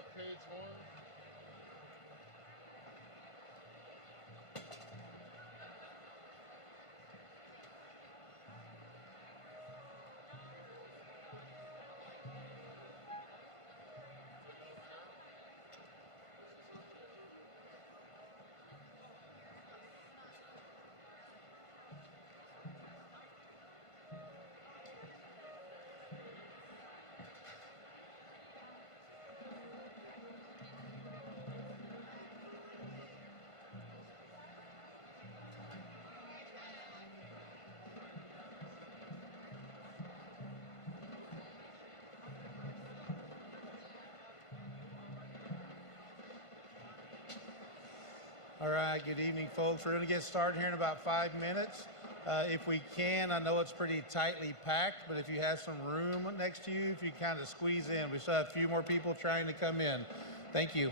up page 1. All right, good evening, folks. We're going to get started here in about 5 minutes. If we can, I know it's pretty tightly packed, but if you have some room next to you, if you kind of squeeze in, we still have a few more people trying to come in. Thank you.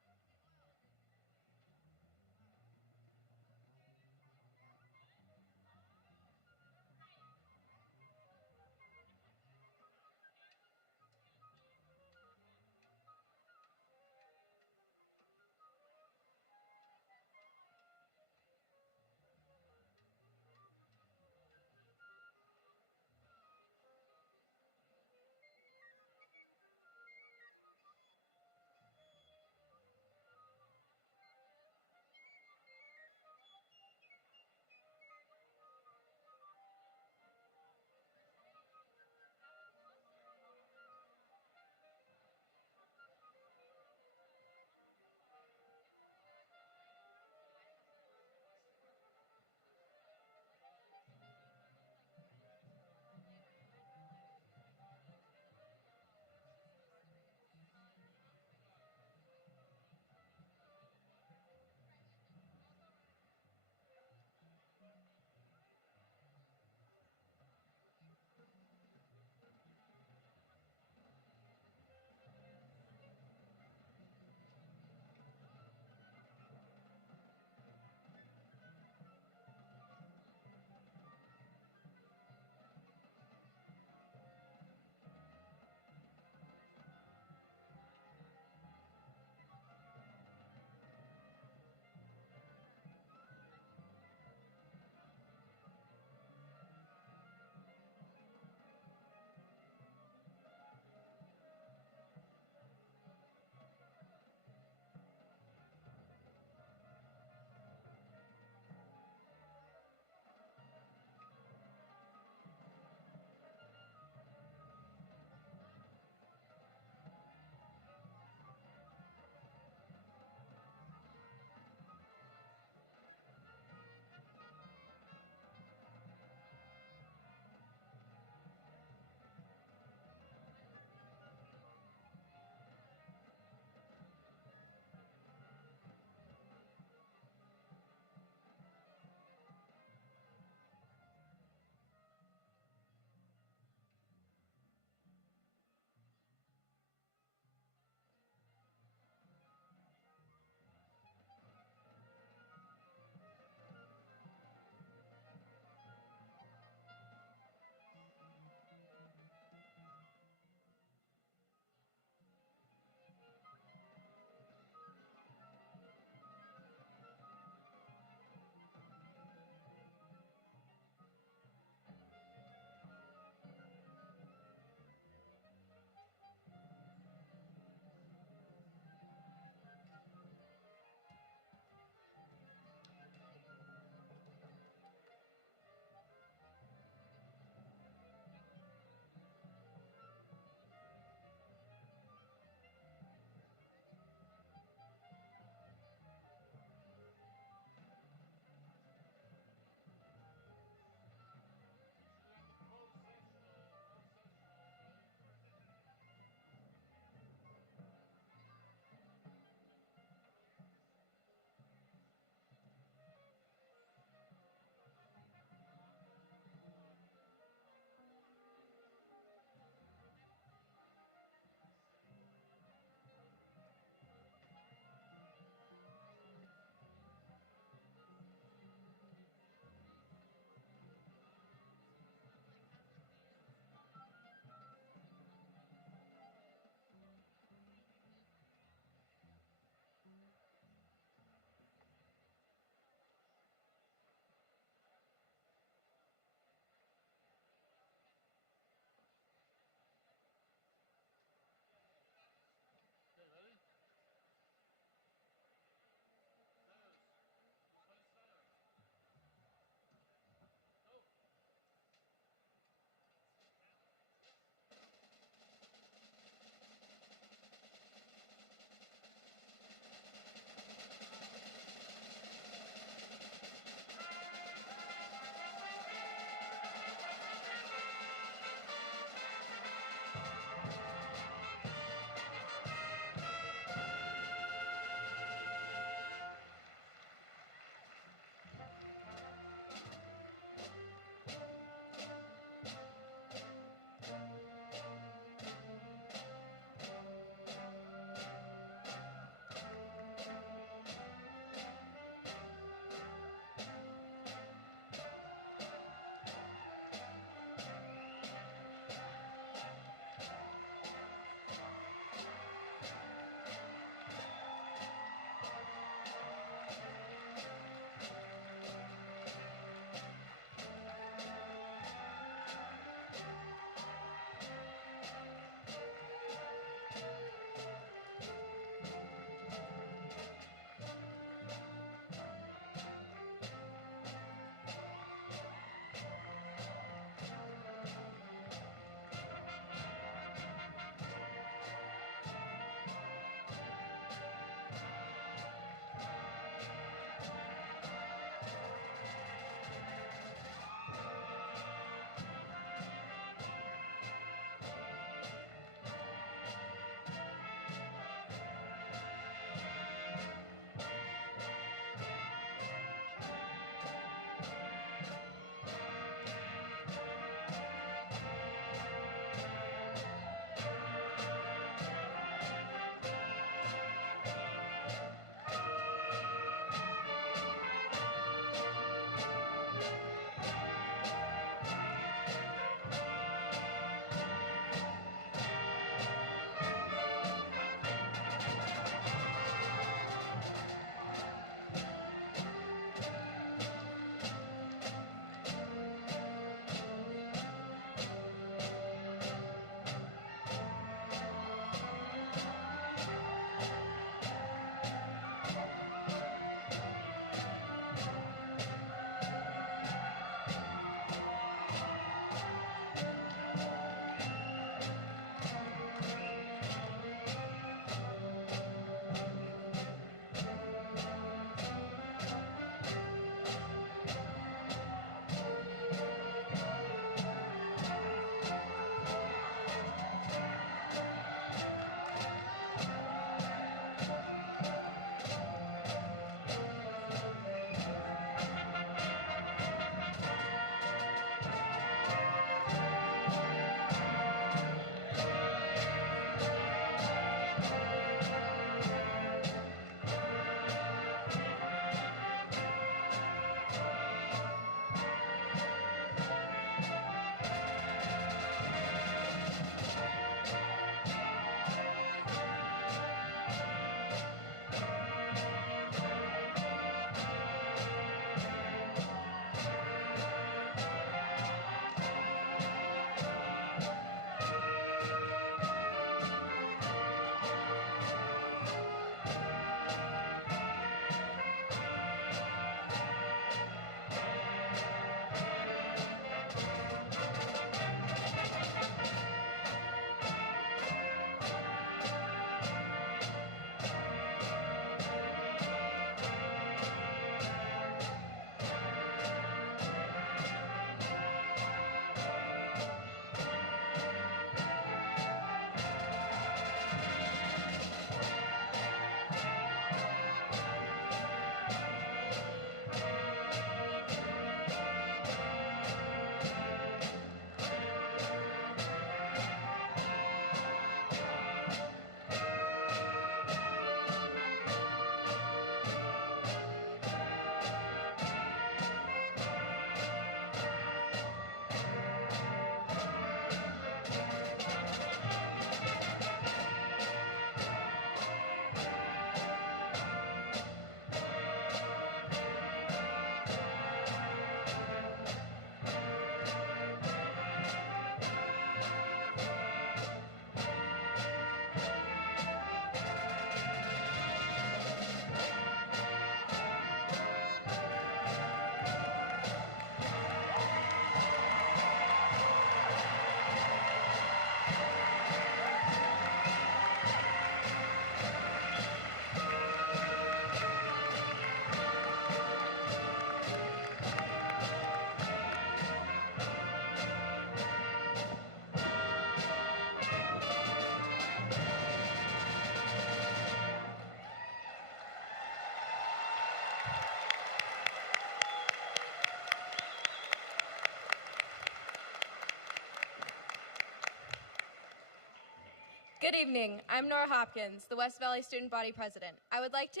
Good evening. I'm Nora Hopkins, the West Valley Student Body President. I would like to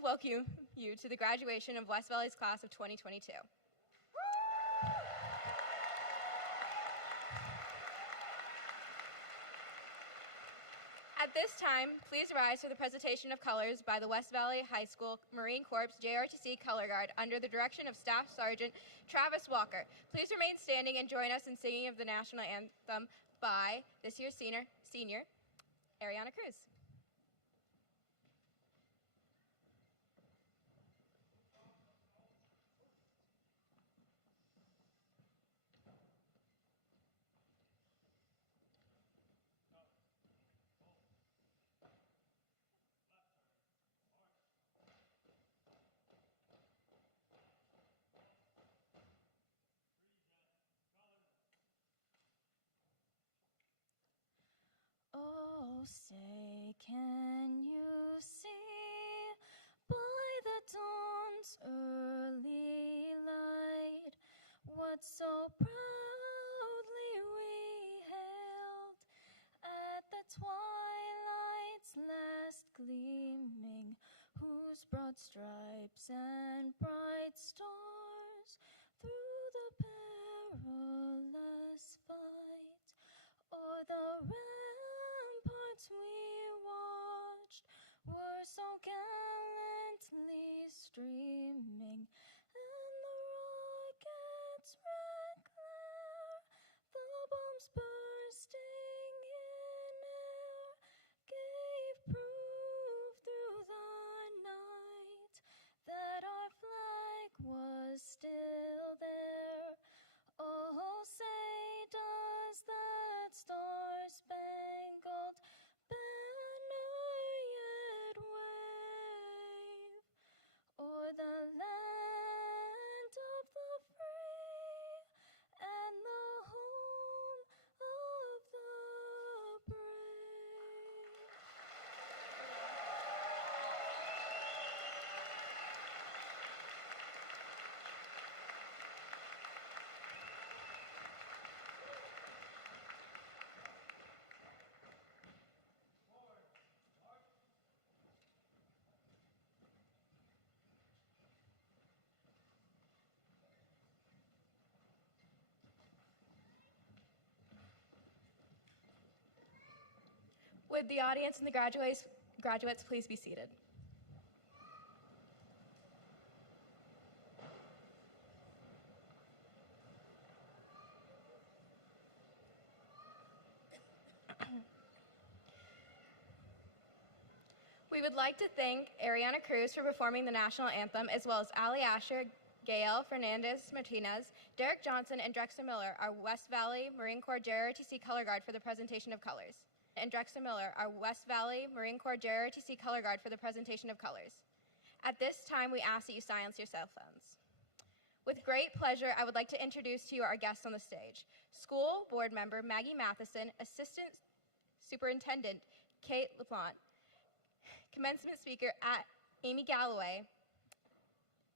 welcome you to the graduation of West Valley's class of 2022. At this time, please rise for the presentation of colors by the West Valley High School Marine Corps JRTC Color Guard under the direction of Staff Sergeant Travis Walker. Please remain standing and join us in singing of the national anthem by this year's senior Ariana Cruz. Oh, say, can you see by the dawn's early light what so proudly we hailed at the twilight's last gleaming, whose broad stripes and bright stars through the perilous fight o'er the ramparts we watched were so gallantly streaming, and the rocket's red glare, the bombs bursting in air, gave proof through the night that our flag was still there. Oh, say, does that star-spangled banner yet wave o'er the land of the free and the home of the brave? Would the audience and the graduates please be seated? We would like to thank Ariana Cruz for performing the national anthem, as well as Ali Asher, Gael Fernandez Martinez, Derek Johnson, and Drexler Miller, our West Valley Marine Corps JRTC Color Guard, for the presentation of colors. And Drexler Miller, our West Valley Marine Corps JRTC Color Guard, for the presentation of colors. At this time, we ask that you silence your cell phones. With great pleasure, I would like to introduce to you our guests on the stage. School Board Member Maggie Matheson, Assistant Superintendent Kate LaPlante, Commencement Speaker Amy Galloway,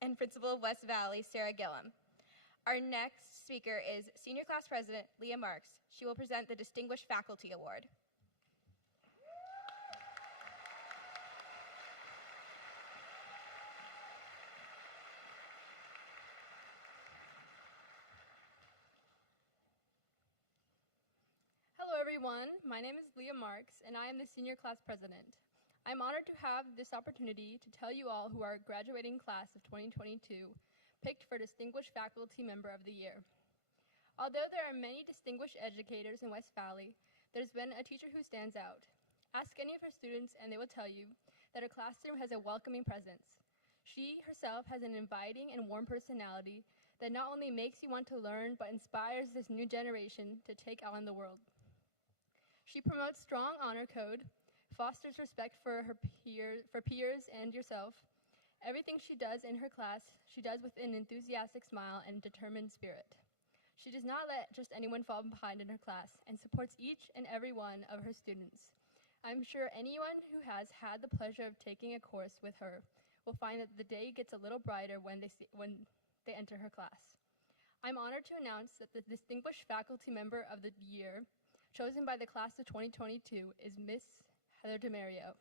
and Principal of West Valley Sarah Gillum. Our next speaker is Senior Class President Leah Marks. She will present the Distinguished Faculty Award. Hello everyone, my name is Leah Marks and I am the Senior Class President. I'm honored to have this opportunity to tell you all who are graduating class of 2022 picked for Distinguished Faculty Member of the Year. Although there are many distinguished educators in West Valley, there's been a teacher who stands out. Ask any of her students and they will tell you that her classroom has a welcoming presence. She herself has an inviting and warm personality that not only makes you want to learn, but inspires this new generation to take on the world. She promotes strong honor code, fosters respect for her peers and yourself. Everything she does in her class, she does with an enthusiastic smile and determined spirit. She does not let just anyone fall behind in her class and supports each and every one of her students. I'm sure anyone who has had the pleasure of taking a course with her will find that the day gets a little brighter when they enter her class. I'm honored to announce that the Distinguished Faculty Member of the Year Chosen by the class of 2022 is Miss Heather DeMario.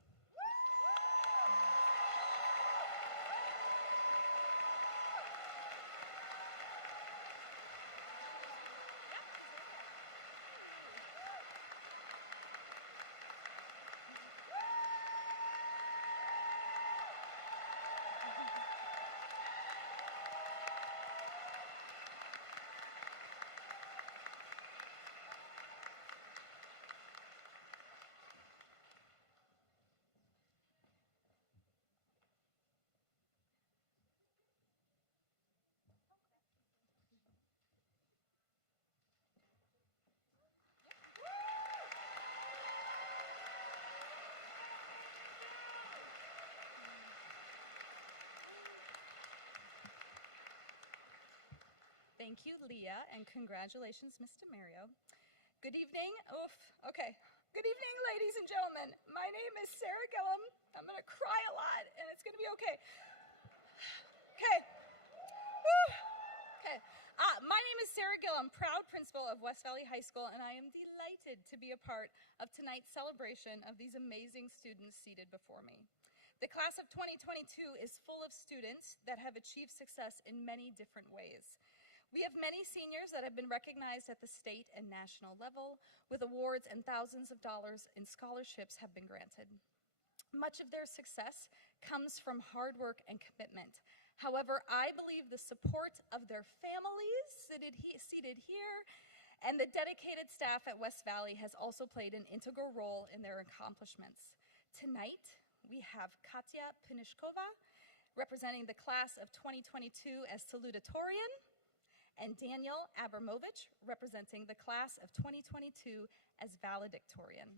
Thank you, Leah, and congratulations, Mr. Mario. Good evening. Oof. Okay. Good evening, ladies and gentlemen. My name is Sarah Gillum. I'm going to cry a lot, and it's going to be okay. Okay. Woo. Okay. My name is Sarah Gillum, proud principal of West Valley High School, and I am delighted to be a part of tonight's celebration of these amazing students seated before me. The class of 2022 is full of students that have achieved success in many different ways. We have many seniors that have been recognized at the state and national level with awards, and thousands of dollars in scholarships have been granted. Much of their success comes from hard work and commitment. However, I believe the support of their families seated here and the dedicated staff at West Valley has also played an integral role in their accomplishments. Tonight, we have Katya Punishkova representing the class of 2022 as Salutatorian, and Daniel Abramovich representing the class of 2022 as Valedictorian.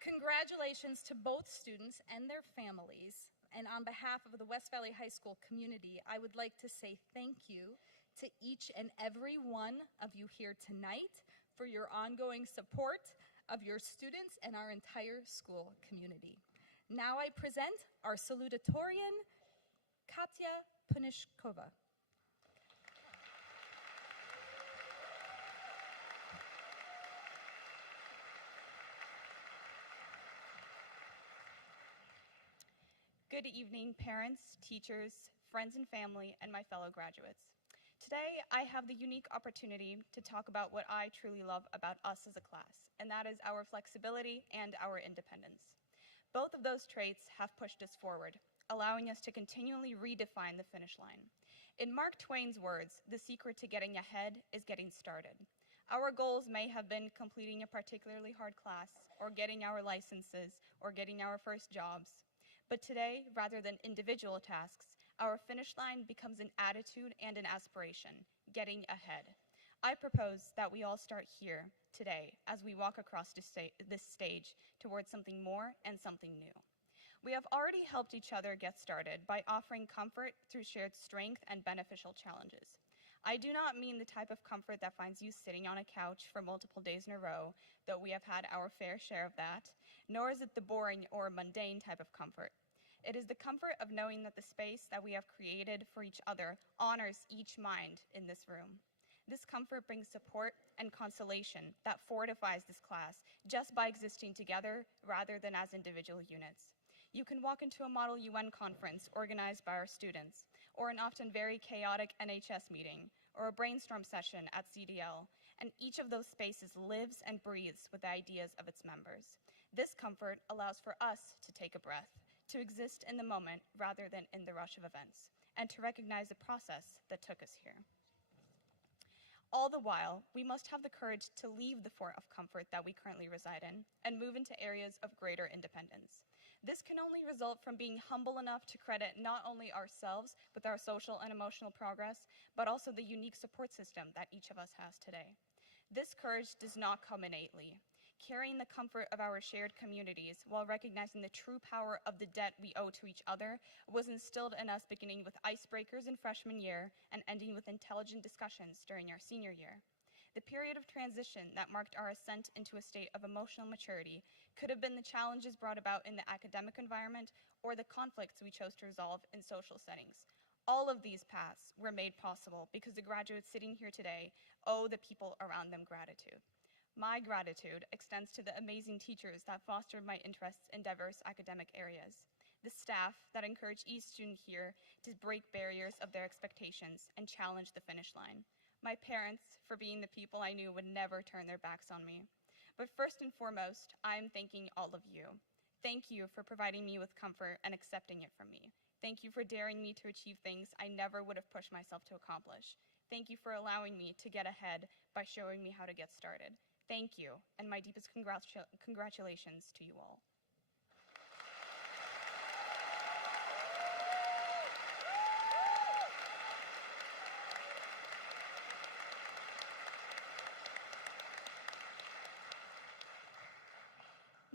Congratulations to both students and their families. And on behalf of the West Valley High School community, I would like to say thank you to each and every one of you here tonight for your ongoing support of your students and our entire school community. Now I present our salutatorian, Katya Punishkova. Good evening, parents, teachers, friends and family, and my fellow graduates. Today, I have the unique opportunity to talk about what I truly love about us as a class, and that is our flexibility and our independence. Both of those traits have pushed us forward, allowing us to continually redefine the finish line. In Mark Twain's words, the secret to getting ahead is getting started. Our goals may have been completing a particularly hard class, or getting our licenses, or getting our first jobs. But today, rather than individual tasks, our finish line becomes an attitude and an aspiration, getting ahead. I propose that we all start here, today, as we walk across this stage towards something more and something new. We have already helped each other get started by offering comfort through shared strength and beneficial challenges. I do not mean the type of comfort that finds you sitting on a couch for multiple days in a row, though we have had our fair share of that, nor is it the boring or mundane type of comfort. It is the comfort of knowing that the space that we have created for each other honors each mind in this room. This comfort brings support and consolation that fortifies this class just by existing together rather than as individual units. You can walk into a Model UN conference organized by our students, or an often very chaotic NHS meeting, or a brainstorm session at CDL, and each of those spaces lives and breathes with the ideas of its members. This comfort allows for us to take a breath, to exist in the moment rather than in the rush of events, and to recognize the process that took us here. All the while, we must have the courage to leave the fort of comfort that we currently reside in and move into areas of greater independence. This can only result from being humble enough to credit not only ourselves with our social and emotional progress, but also the unique support system that each of us has today. This courage does not come innately. Carrying the comfort of our shared communities while recognizing the true power of the debt we owe to each other was instilled in us beginning with icebreakers in freshman year and ending with intelligent discussions during our senior year. The period of transition that marked our ascent into a state of emotional maturity could have been the challenges brought about in the academic environment or the conflicts we chose to resolve in social settings. All of these paths were made possible because the graduates sitting here today owe the people around them gratitude. My gratitude extends to the amazing teachers that fostered my interests in diverse academic areas, the staff that encouraged each student here to break barriers of their expectations and challenge the finish line, my parents for being the people I knew would never turn their backs on me. But first and foremost, I am thanking all of you. Thank you for providing me with comfort and accepting it from me. Thank you for daring me to achieve things I never would have pushed myself to accomplish. Thank you for allowing me to get ahead by showing me how to get started. Thank you, and my deepest congratulations to you all.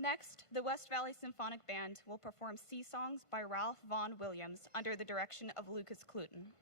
Next, the West Valley Symphonic Band will perform Sea Songs by Ralph Vaughan Williams under the direction of Lucas Cluton.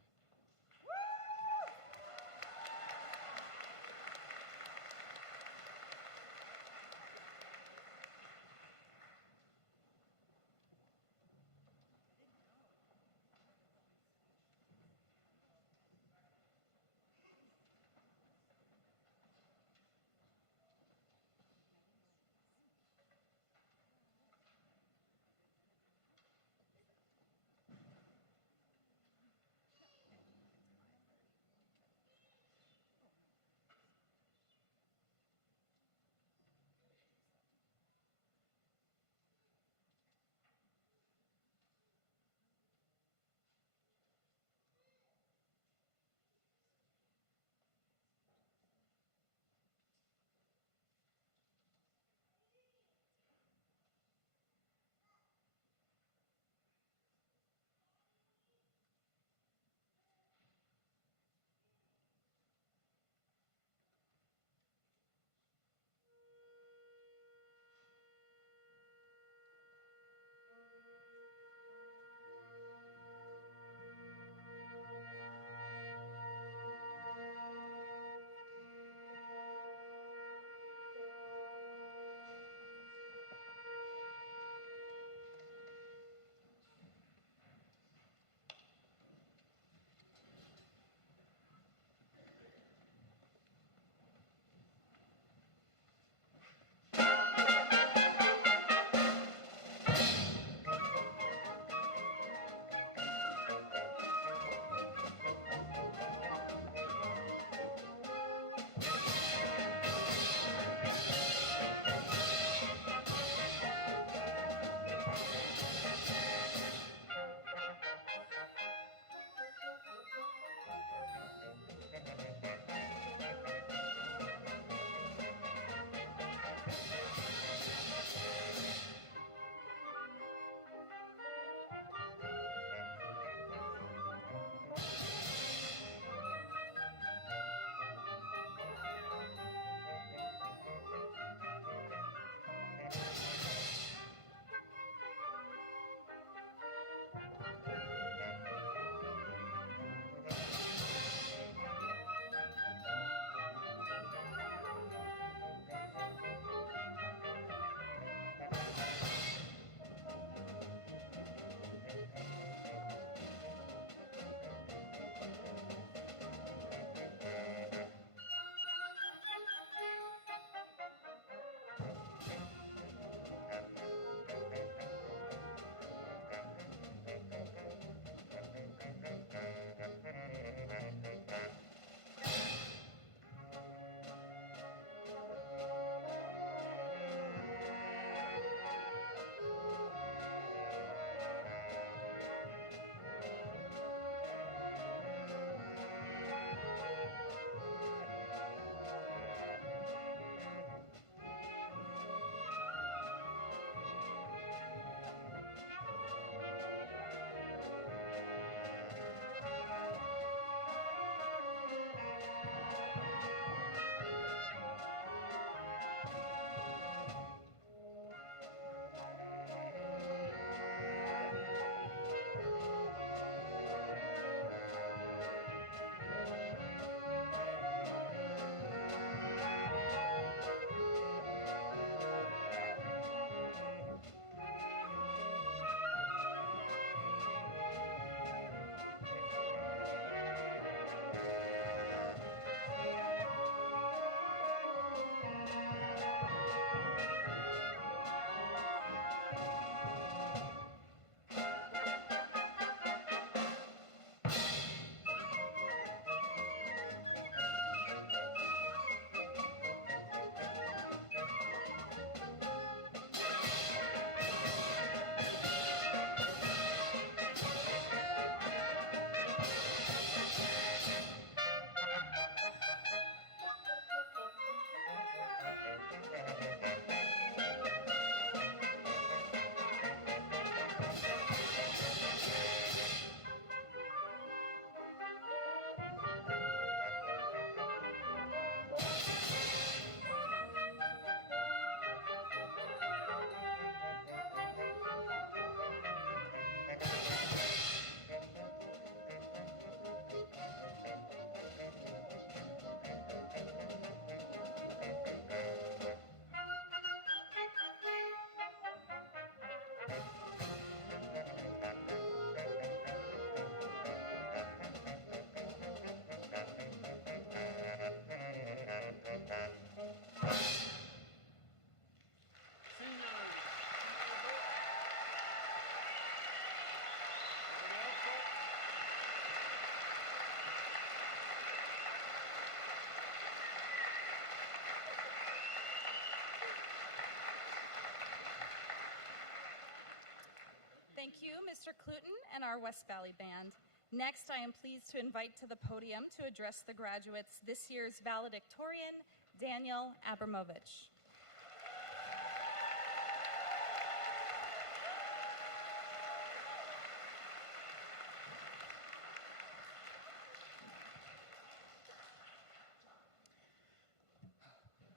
Thank you, Mr. Cluton and our West Valley Band. Next, I am pleased to invite to the podium to address the graduates this year's valedictorian, Daniel Abramovich.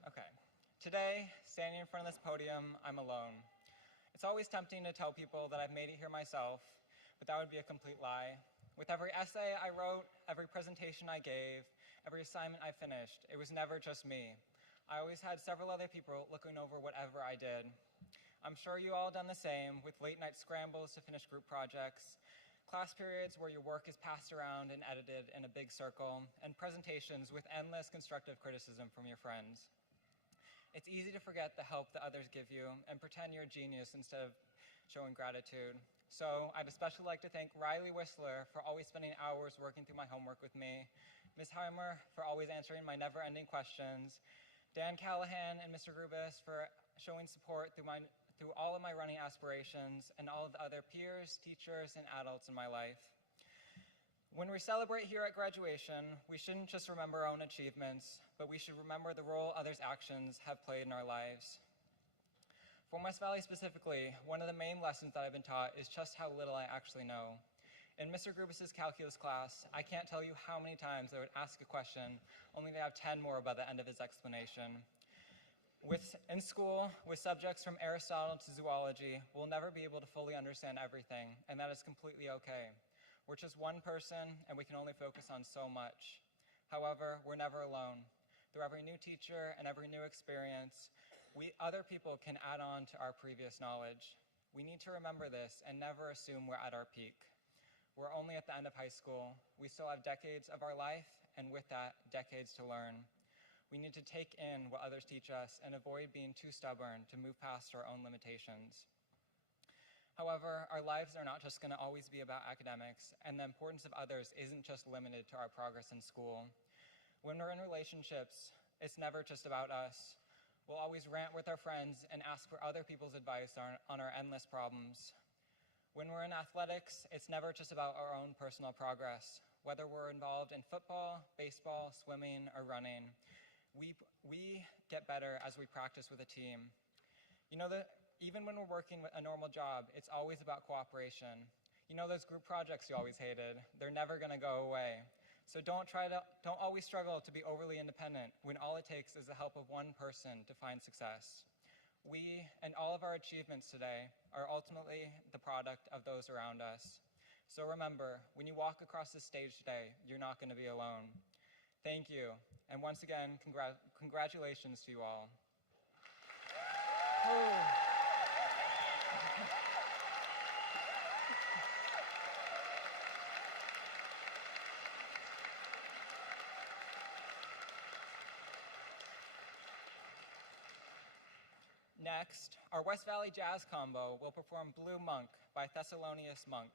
Okay. Today, standing in front of this podium, I'm alone. It's always tempting to tell people that I've made it here myself, but that would be a complete lie. With every essay I wrote, every presentation I gave, every assignment I finished, it was never just me. I always had several other people looking over whatever I did. I'm sure you all done the same with late night scrambles to finish group projects, class periods where your work is passed around and edited in a big circle, and presentations with endless constructive criticism from your friends. It's easy to forget the help that others give you and pretend you're a genius instead of showing gratitude. So I'd especially like to thank Riley Whistler for always spending hours working through my homework with me, Ms. Heimer for always answering my never-ending questions, Dan Callahan and Mr. Grubis for showing support through all of my running aspirations, and all of the other peers, teachers, and adults in my life. When we celebrate here at graduation, we shouldn't just remember our own achievements, but we should remember the role others' actions have played in our lives. For West Valley specifically, one of the main lessons that I've been taught is just how little I actually know. In Mr. Grubis' calculus class, I can't tell you how many times I would ask a question, only to have 10 more by the end of his explanation. In school, with subjects from Aristotle to zoology, we'll never be able to fully understand everything, and that is completely okay. We're just one person, and we can only focus on so much. However, we're never alone. Through every new teacher and every new experience, other people can add on to our previous knowledge. We need to remember this and never assume we're at our peak. We're only at the end of high school. We still have decades of our life, and with that, decades to learn. We need to take in what others teach us and avoid being too stubborn to move past our own limitations. However, our lives are not just going to always be about academics, and the importance of others isn't just limited to our progress in school. When we're in relationships, it's never just about us. We'll always rant with our friends and ask for other people's advice on our endless problems. When we're in athletics, it's never just about our own personal progress. Whether we're involved in football, baseball, swimming, or running, we get better as we practice with a team. You know that even when we're working a normal job, it's always about cooperation. You know those group projects you always hated? They're never gonna go away. So don't always struggle to be overly independent when all it takes is the help of one person to find success. We and all of our achievements today are ultimately the product of those around us. So remember, when you walk across this stage today, you're not gonna be alone. Thank you, and once again, congratulations to you all. Next, our West Valley Jazz Combo will perform Blue Monk by Thessalonius Monk.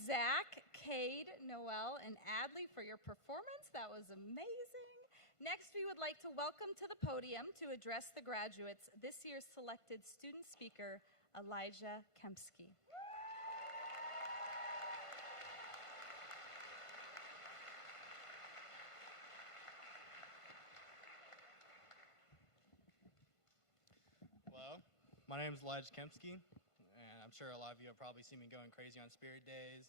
Zach, Cade, Noel, and Adley for your performance. That was amazing. Next, we would like to welcome to the podium to address the graduates this year's selected student speaker, Elijah Kempsky. Hello, my name is Elijah Kempsky, and I'm sure a lot of you have probably seen me going crazy on Spirit Days,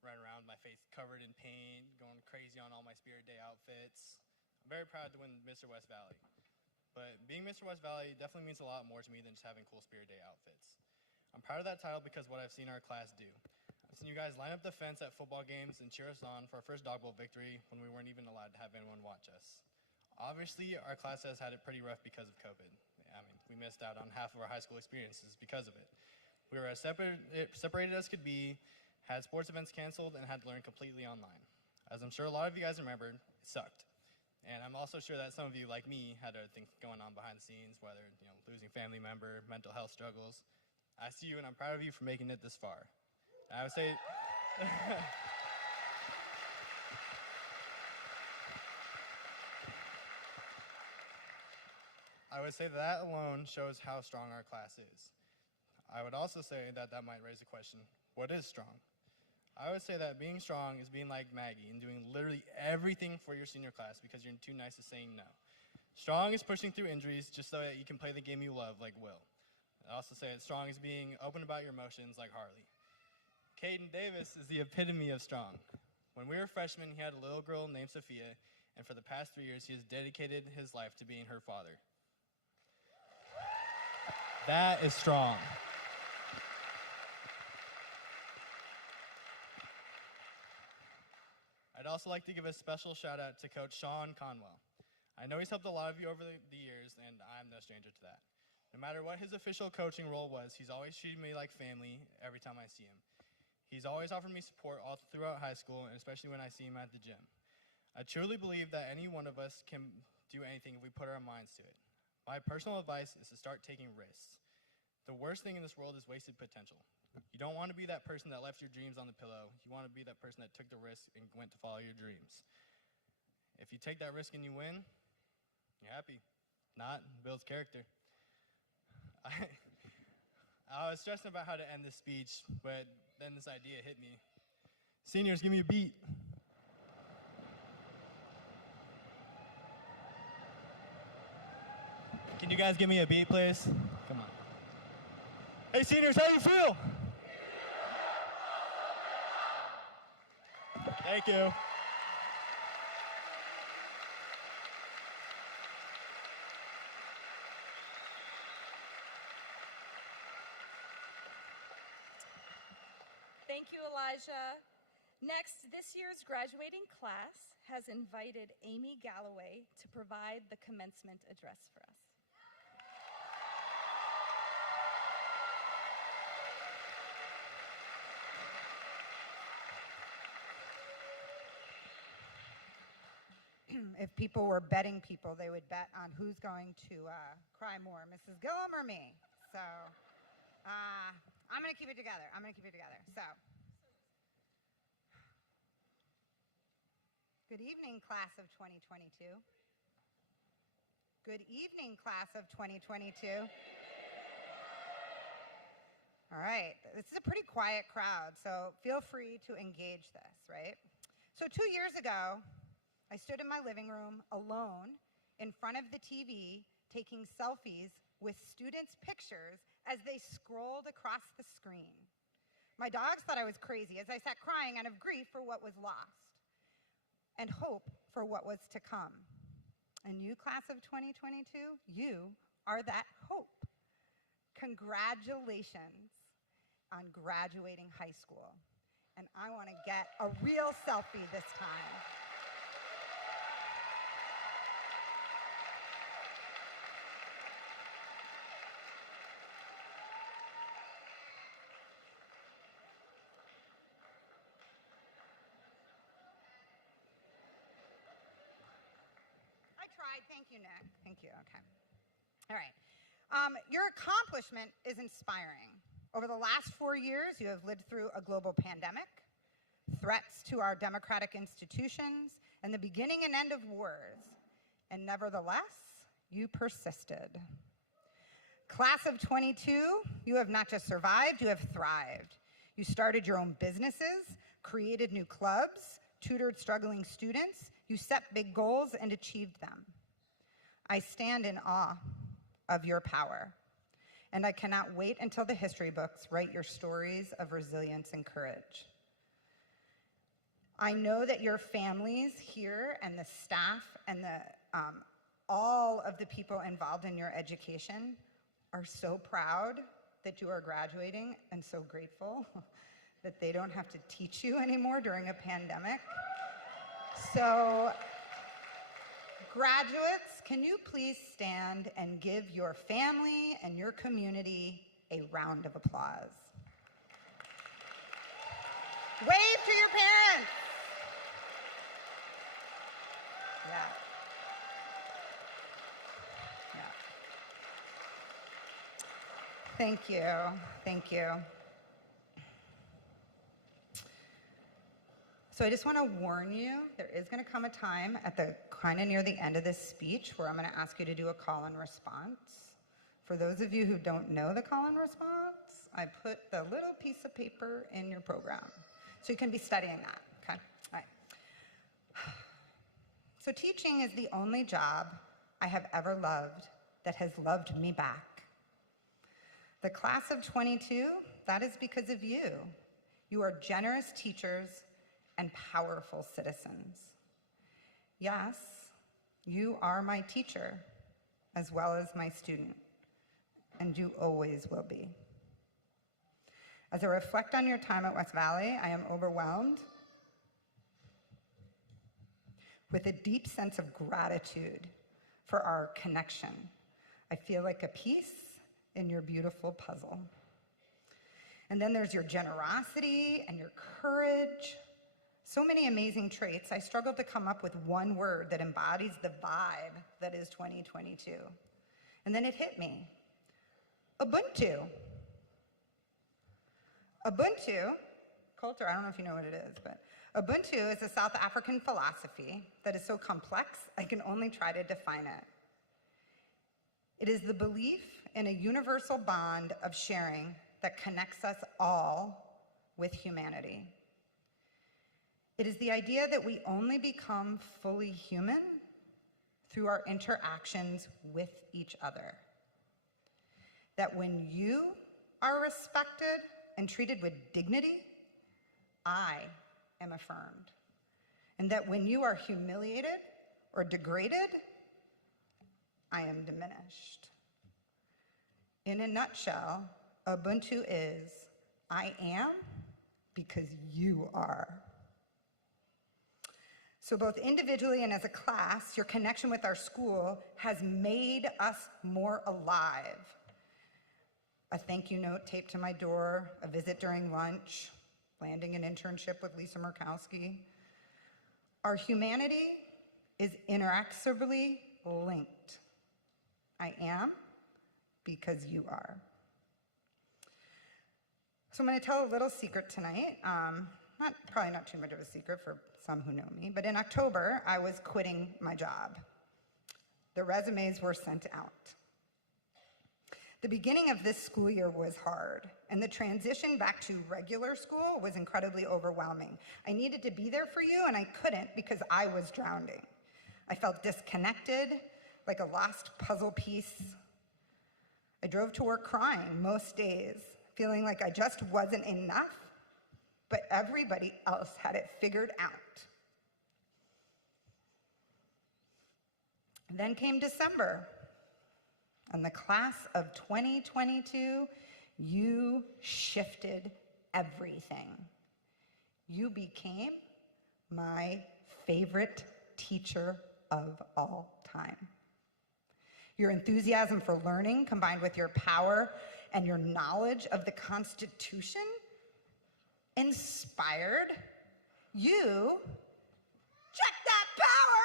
running around with my face covered in paint, going crazy on all my Spirit Day outfits. I'm very proud to win Mr. West Valley, but being Mr. West Valley definitely means a lot more to me than just having cool Spirit Day outfits. I'm proud of that title because what I've seen our class do. I've seen you guys line up the fence at football games and cheer us on for our first dog bowl victory when we weren't even allowed to have anyone watch us. Obviously, our class has had it pretty rough because of COVID. I mean, we missed out on half of our high school experiences because of it. We were as separated as could be, had sports events canceled, and had to learn completely online. As I'm sure a lot of you guys remembered, it sucked. And I'm also sure that some of you, like me, had other things going on behind the scenes, whether losing family member, mental health struggles. I see you, and I'm proud of you for making it this far. And I would say... I would say that alone shows how strong our class is. I would also say that that might raise the question, what is strong? I would say that being strong is being like Maggie and doing literally everything for your senior class because you're too nice to saying no. Strong is pushing through injuries just so that you can play the game you love like Will. I'd also say that strong is being open about your emotions like Harley. Caden Davis is the epitome of strong. When we were freshmen, he had a little girl named Sophia, and for the past 3 years, he has dedicated his life to being her father. That is strong. I'd also like to give a special shout out to Coach Sean Conwell. I know he's helped a lot of you over the years, and I'm no stranger to that. No matter what his official coaching role was, he's always treated me like family every time I see him. He's always offered me support all throughout high school, and especially when I see him at the gym. I truly believe that any one of us can do anything if we put our minds to it. My personal advice is to start taking risks. The worst thing in this world is wasted potential. You don't want to be that person that left your dreams on the pillow. You want to be that person that took the risk and went to follow your dreams. If you take that risk and you win, you're happy. Not, it builds character. I was stressing about how to end this speech, but then this idea hit me. Seniors, give me a beat. Can you guys give me a beat, please? Come on. Hey, seniors, how you feel? Thank you. Thank you, Elijah. Next, this year's graduating class has invited Amy Galloway to provide the commencement address for us. If people were betting people, they would bet on who's going to cry more, Mrs. Gillum or me. So I'm going to keep it together. So, good evening, class of 2022. Good evening, class of 2022. All right, this is a pretty quiet crowd, so feel free to engage this, right? So 2 years ago, I stood in my living room alone in front of the TV taking selfies with students' pictures as they scrolled across the screen. My dogs thought I was crazy as I sat crying out of grief for what was lost and hope for what was to come. And you, class of 2022, you are that hope. Congratulations on graduating high school. And I want to get a real selfie this time. Thank you, Nick. Thank you. Okay. All right. Your accomplishment is inspiring. Over the last 4 years, you have lived through a global pandemic, threats to our democratic institutions, and the beginning and end of wars. And nevertheless, you persisted. Class of 22, you have not just survived, you have thrived. You started your own businesses, created new clubs, tutored struggling students, you set big goals and achieved them. I stand in awe of your power, and I cannot wait until the history books write your stories of resilience and courage. I know that your families here and the staff and all of the people involved in your education are so proud that you are graduating and so grateful that they don't have to teach you anymore during a pandemic. So, graduates, can you please stand and give your family and your community a round of applause? Wave to your parents. Yeah. Thank you. Thank you. So I just want to warn you, there is going to come a time at the kind of near the end of this speech where I'm going to ask you to do a call and response. For those of you who don't know the call and response, I put the little piece of paper in your program. So you can be studying that, okay? All right. So teaching is the only job I have ever loved that has loved me back. The class of 22, that is because of you. You are generous teachers and powerful citizens. Yes, you are my teacher as well as my student, and you always will be. As I reflect on your time at West Valley, I am overwhelmed with a deep sense of gratitude for our connection. I feel like a piece in your beautiful puzzle. And then there's your generosity and your courage. So many amazing traits. I struggled to come up with one word that embodies the vibe that is 2022. And then it hit me. Ubuntu. Ubuntu, Coulter, I don't know if you know what it is, but Ubuntu is a South African philosophy that is so complex, I can only try to define it. It is the belief in a universal bond of sharing that connects us all with humanity. It is the idea that we only become fully human through our interactions with each other. That when you are respected and treated with dignity, I am affirmed. And that when you are humiliated or degraded, I am diminished. In a nutshell, Ubuntu is, I am because you are. So both individually and as a class, your connection with our school has made us more alive. A thank you note taped to my door, a visit during lunch, landing an internship with Lisa Murkowski. Our humanity is inexorably linked. I am because you are. So I'm going to tell a little secret tonight. Probably not too much of a secret for some who know me, but in October, I was quitting my job. The resumes were sent out. The beginning of this school year was hard, and the transition back to regular school was incredibly overwhelming. I needed to be there for you, and I couldn't because I was drowning. I felt disconnected, like a lost puzzle piece. I drove to work crying most days, feeling like I just wasn't enough, but everybody else had it figured out. Then came December, and the class of 2022, you shifted everything. You became my favorite teacher of all time. Your enthusiasm for learning, combined with your power and your knowledge of the Constitution, inspired you. Check that power!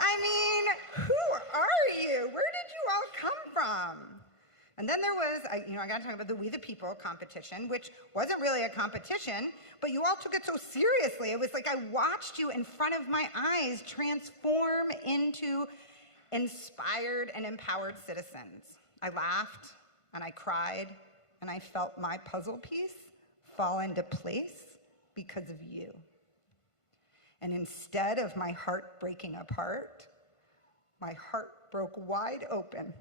I mean, who are you? Where did you all come from? And then there was, I got to talk about the We the People competition, which wasn't really a competition, but you all took it so seriously. It was like I watched you in front of my eyes transform into inspired and empowered citizens. I laughed and I cried and I felt my puzzle piece fall into place because of you. And instead of my heart breaking apart, my heart broke wide open.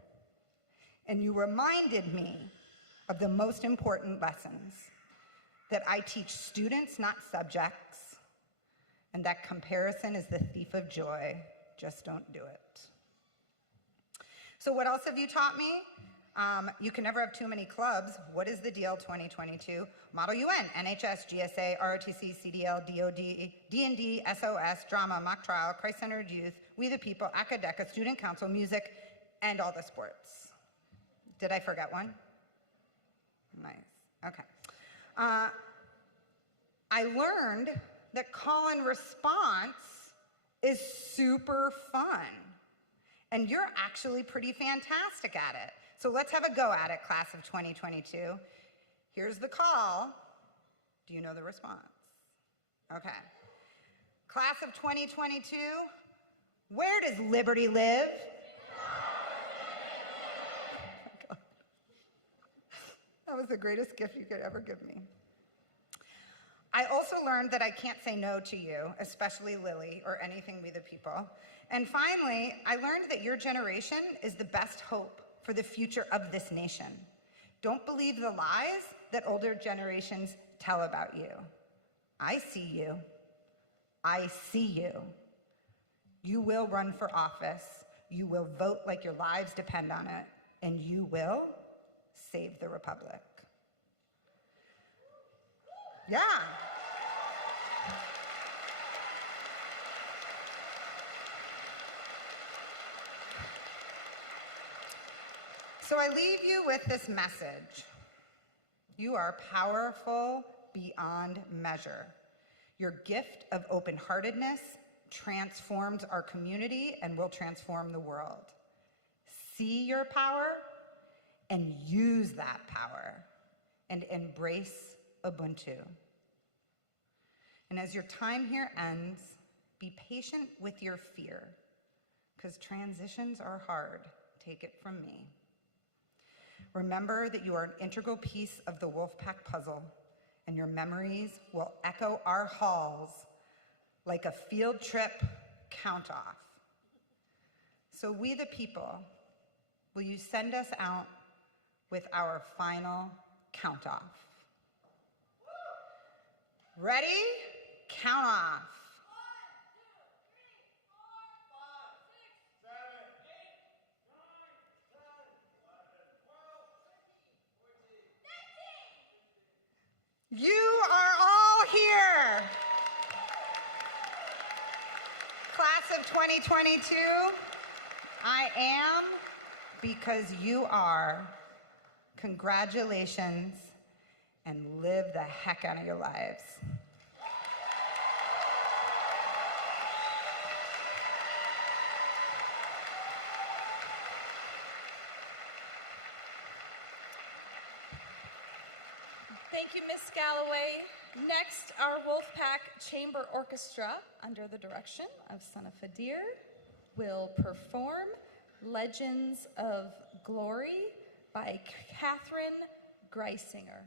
And you reminded me of the most important lessons, that I teach students, not subjects, and that comparison is the thief of joy. Just don't do it. So what else have you taught me? You can never have too many clubs. What is the deal 2022? Model UN, NHS, GSA, ROTC, CDL, DOD, D&D, SOS, drama, mock trial, Christ-centered youth, We the People, Academica, student council, music, and all the sports. Did I forget one? Nice, okay. I learned that call and response is super fun. And you're actually pretty fantastic at it. So let's have a go at it, class of 2022. Here's the call. Do you know the response? Okay. Class of 2022, where does liberty live? Oh, that was the greatest gift you could ever give me. I also learned that I can't say no to you, especially Lily, or anything We the People. And finally, I learned that your generation is the best hope for the future of this nation. Don't believe the lies that older generations tell about you. I see you. I see you. You will run for office. You will vote like your lives depend on it. And you will save the republic. Yeah. So I leave you with this message. You are powerful beyond measure. Your gift of open-heartedness transforms our community and will transform the world. See your power and use that power and embrace Ubuntu. And as your time here ends, be patient with your fear, because transitions are hard. Take it from me. Remember that you are an integral piece of the Wolfpack puzzle, and your memories will echo our halls like a field trip count-off. So We the People, will you send us out with our final count-off? Ready? Count off. 1, 2, 3, 4, 5, 6, 7, 8, 9, 10, 11, 12, 13, 14, 15. You are all here. Class of 2022, I am because you are. Congratulations, and live the heck out of your lives. Thank you, Miss Galloway. Next, our Wolfpack Chamber Orchestra, under the direction of Son of Fadir, will perform Legends of Glory by Catherine Greisinger.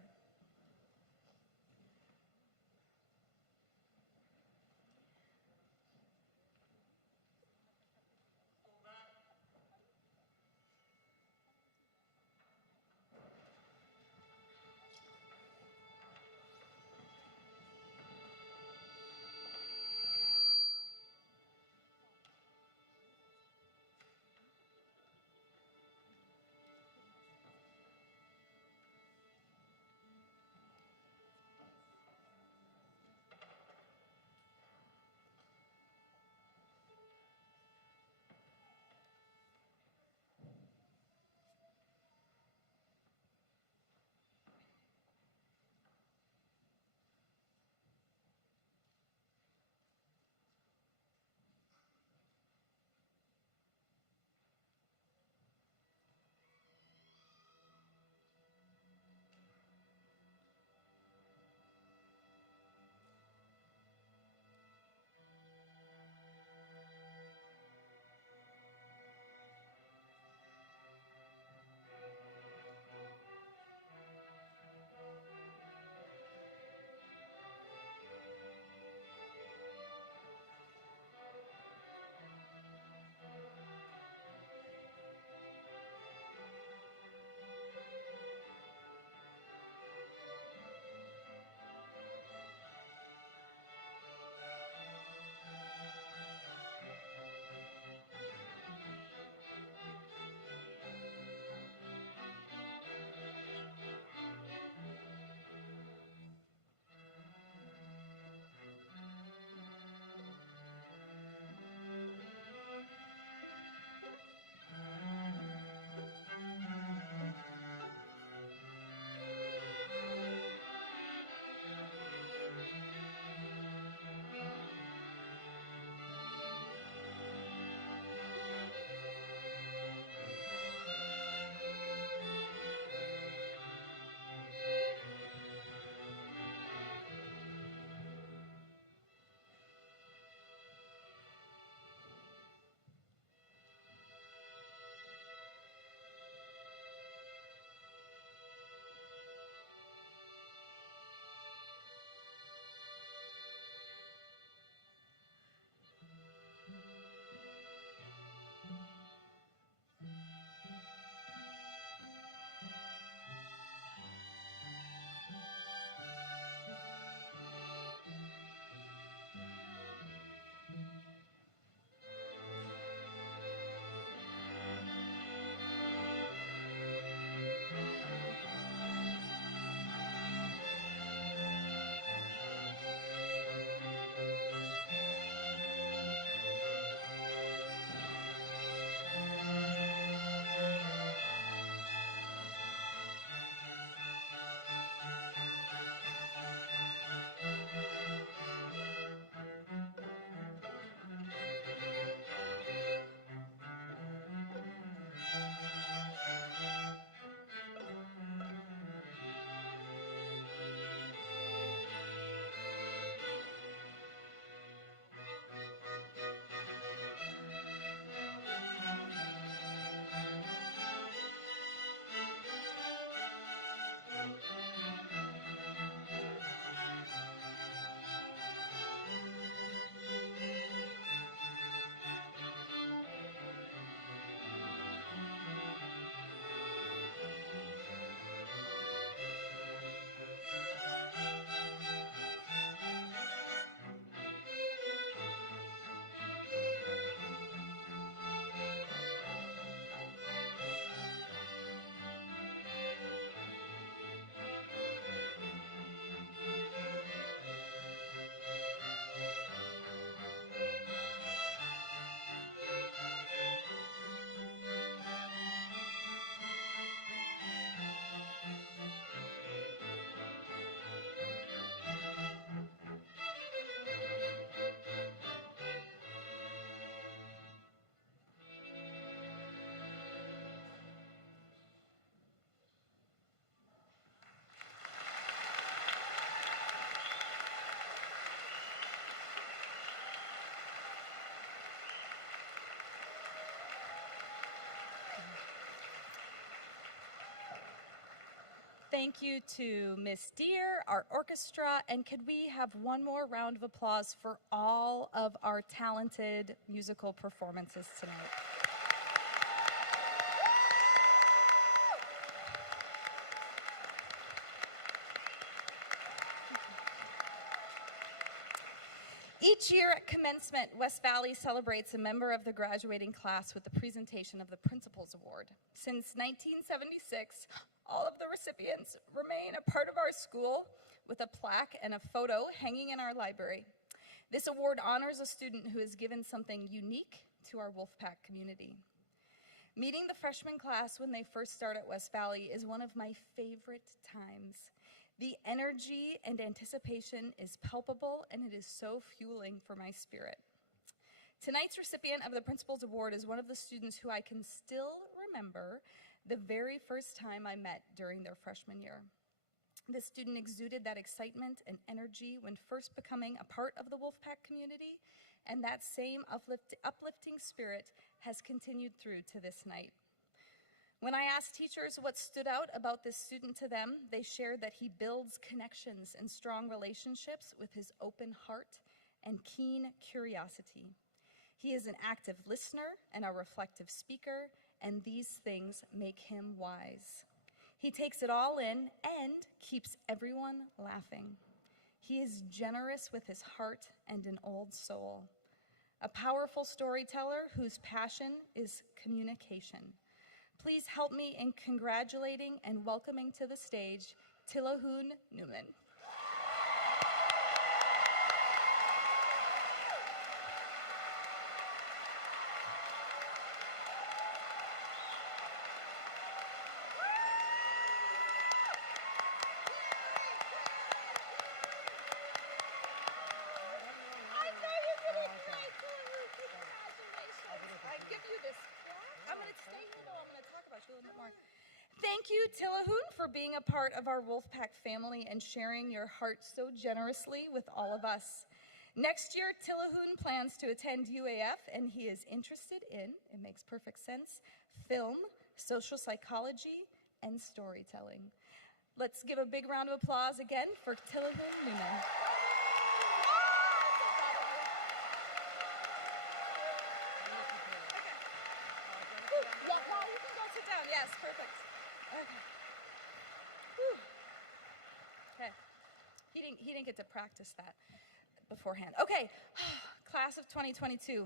Thank you to Miss Deere, our orchestra, and could we have one more round of applause for all of our talented musical performances tonight? Each year at commencement, West Valley celebrates a member of the graduating class with the presentation of the Principal's Award. Since 1976, all of the recipients remain a part of our school with a plaque and a photo hanging in our library. This award honors a student who has given something unique to our Wolfpack community. Meeting the freshman class when they first start at West Valley is one of my favorite times. The energy and anticipation is palpable, and it is so fueling for my spirit. Tonight's recipient of the Principal's Award is one of the students who I can still remember the very first time I met during their freshman year. This student exuded that excitement and energy when first becoming a part of the Wolfpack community, and that same uplifting spirit has continued through to this night. When I asked teachers what stood out about this student to them, they shared that he builds connections and strong relationships with his open heart and keen curiosity. He is an active listener and a reflective speaker, and these things make him wise. He takes it all in and keeps everyone laughing. He is generous with his heart and an old soul. A powerful storyteller whose passion is communication. Please help me in congratulating and welcoming to the stage Tilahun Newman. Thank you, Tilahun, for being a part of our Wolfpack family and sharing your heart so generously with all of us. Next year, Tilahun plans to attend UAF, and he is interested in, it makes perfect sense, film, social psychology, and storytelling. Let's give a big round of applause again for Tilahun Newman. Yes, perfect. Okay. He didn't get to practice that beforehand. Okay, class of 2022.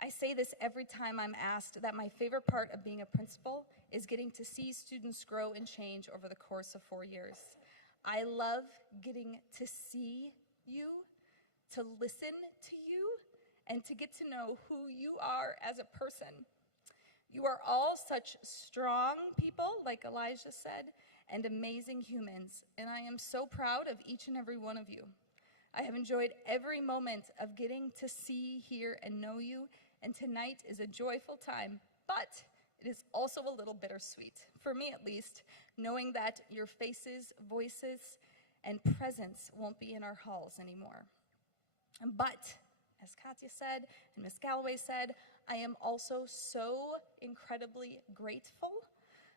I say this every time I'm asked that my favorite part of being a principal is getting to see students grow and change over the course of 4 years. I love getting to see you, to listen to you, and to get to know who you are as a person. You are all such strong people, like Elijah said, and amazing humans, and I am so proud of each and every one of you. I have enjoyed every moment of getting to see, hear, and know you, and tonight is a joyful time, but it is also a little bittersweet, for me at least, knowing that your faces, voices, and presence won't be in our halls anymore. But, as Katya said, and Ms. Galloway said, I am also so incredibly grateful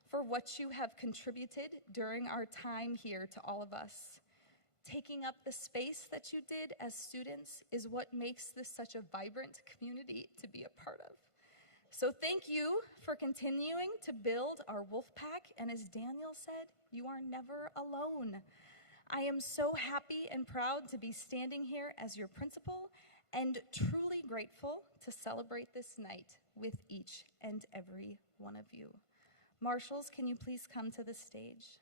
for what you have contributed during our time here to all of us. Taking up the space that you did as students is what makes this such a vibrant community to be a part of. So thank you for continuing to build our Wolfpack, and as Daniel said, you are never alone. I am so happy and proud to be standing here as your principal and truly grateful to celebrate this night with each and every one of you. Marshals, can you please come to the stage?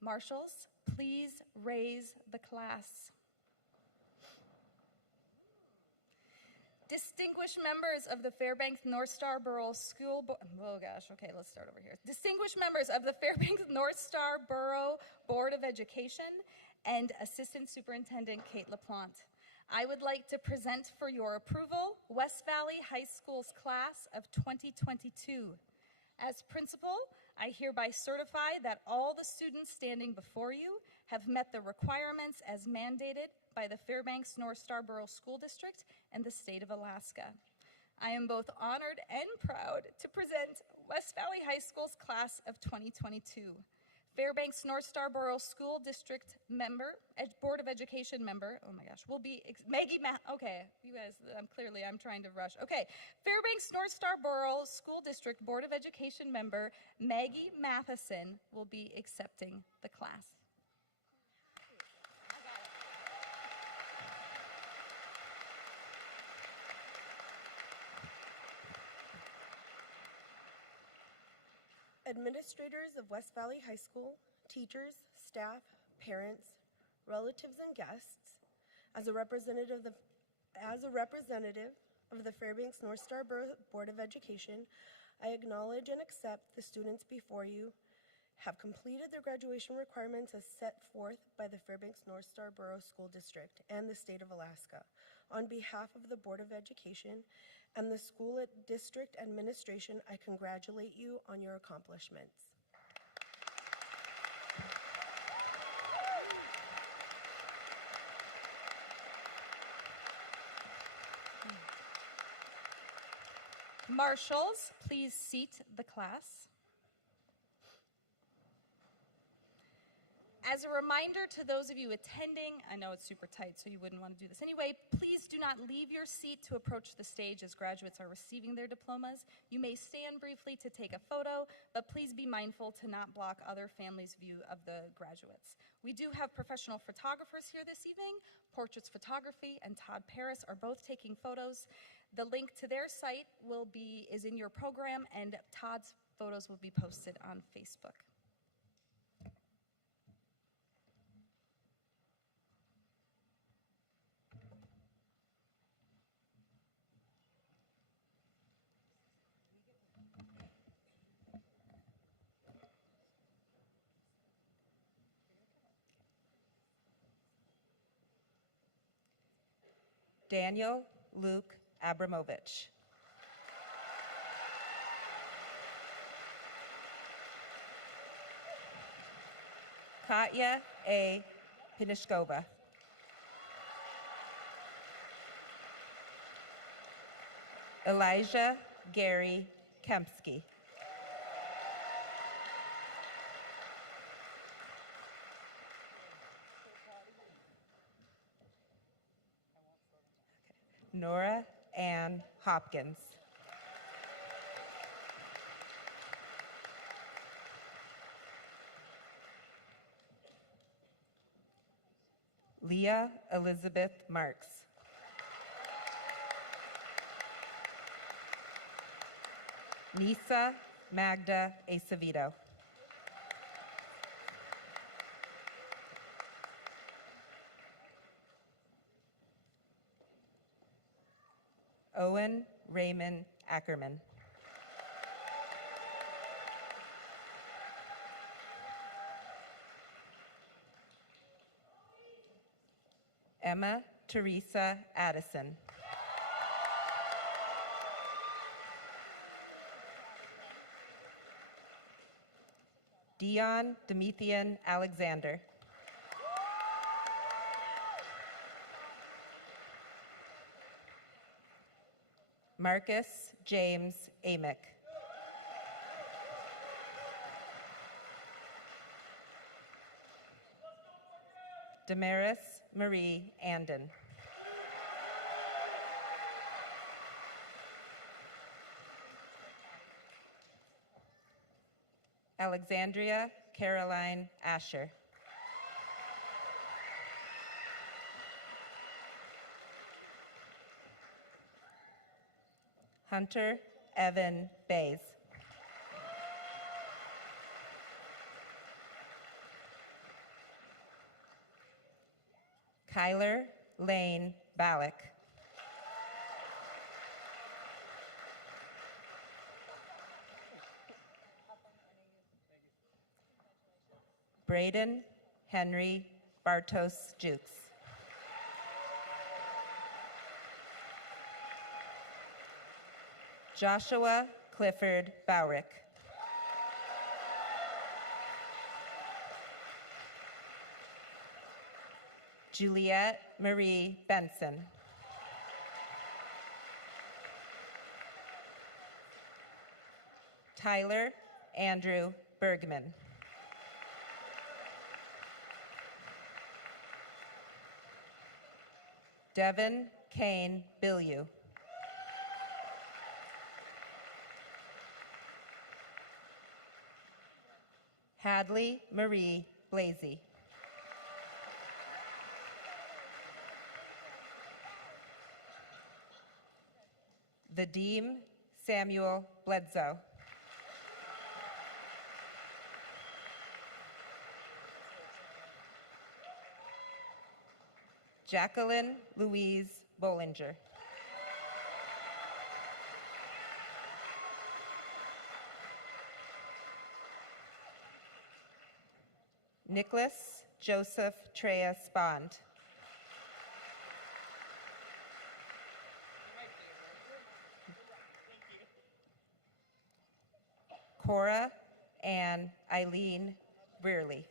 Marshals, please raise the class. Distinguished members of the Fairbanks North Star Borough School Board, oh gosh, okay, let's start over here. Distinguished members of the Fairbanks North Star Borough Board of Education and Assistant Superintendent Kate LaPlante. I would like to present for your approval West Valley High School's class of 2022. As principal, I hereby certify that all the students standing before you have met the requirements as mandated by the Fairbanks North Starborough School District and the state of Alaska. I am both honored and proud to present West Valley High School's class of 2022. Fairbanks North Starborough School District member, Board of Education member, oh my gosh, will be okay, you guys, I'm trying to rush. Okay, Fairbanks North Starborough School District Board of Education member Maggie Matheson will be accepting the class. Administrators of West Valley High School, teachers, staff, parents, relatives, and guests, as a representative of the Fairbanks North Starborough Board of Education, I acknowledge and accept the students before you have completed their graduation requirements as set forth by the Fairbanks North Starborough School District and the state of Alaska. On behalf of the Board of Education and the school district administration, I congratulate you on your accomplishments. Marshals, please seat the class. As a reminder to those of you attending, I know it's super tight, so you wouldn't want to do this anyway, please do not leave your seat to approach the stage as graduates are receiving their diplomas. You may stand briefly to take a photo, but please be mindful to not block other families' view of the graduates. We do have professional photographers here this evening. Portraits Photography and Todd Paris are both taking photos. The link to their site is in your program, and Todd's photos will be posted on Facebook. Daniel Luke Abramovich. Katya A. Pinishkova. Elijah Gary Kempsky. Nora Ann Hopkins. Leah Elizabeth Marks. Nisa Magda Acevedo. Owen Raymond Ackerman. Emma Teresa Addison. Dion Demethian Alexander. Marcus James Amick. Damaris Marie Anden. Alexandria Caroline Asher. Hunter Evan Bays. Kyler Lane Ballack. Braden Henry Bartos Jukes. Joshua Clifford Bowrick. Juliette Marie Benson. Tyler Andrew Bergman. Devin Kane Billieu. Hadley Marie Blazy. Vadim Samuel Bledsoe. Jacqueline Louise Bollinger. Nicholas Joseph Treas Bond. Cora and Eileen Brearley.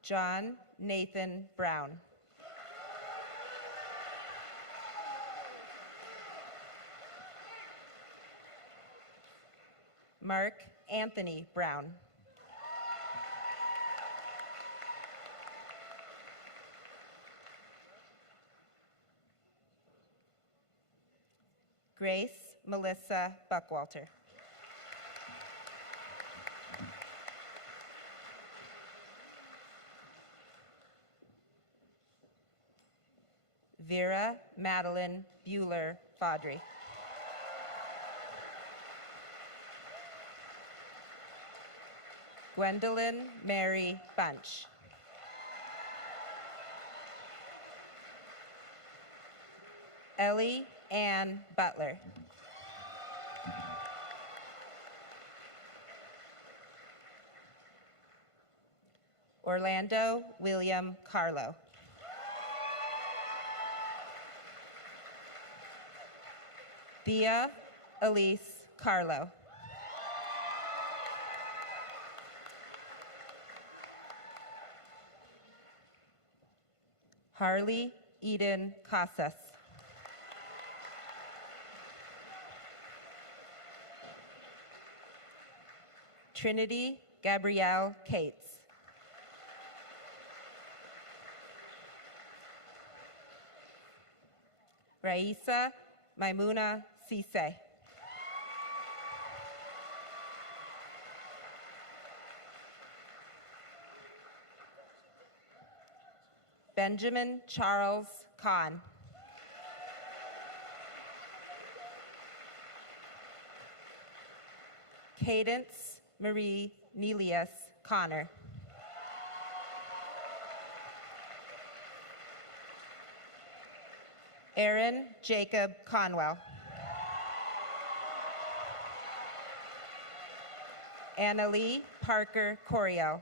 John Nathan Brown. Mark Anthony Brown. Grace Melissa Buckwalter. Vera Madeline Bueller Fodry. Gwendolyn Mary Bunch. Ellie Ann Butler. Orlando William Carlo. Thea Elise Carlo. Harley Eden Casas. Trinity Gabrielle Cates. Raisa Maimuna Sise. Benjamin Charles Kahn. Cadence Marie Nelius Connor. Aaron Jacob Conwell. Annalie Parker Coriel.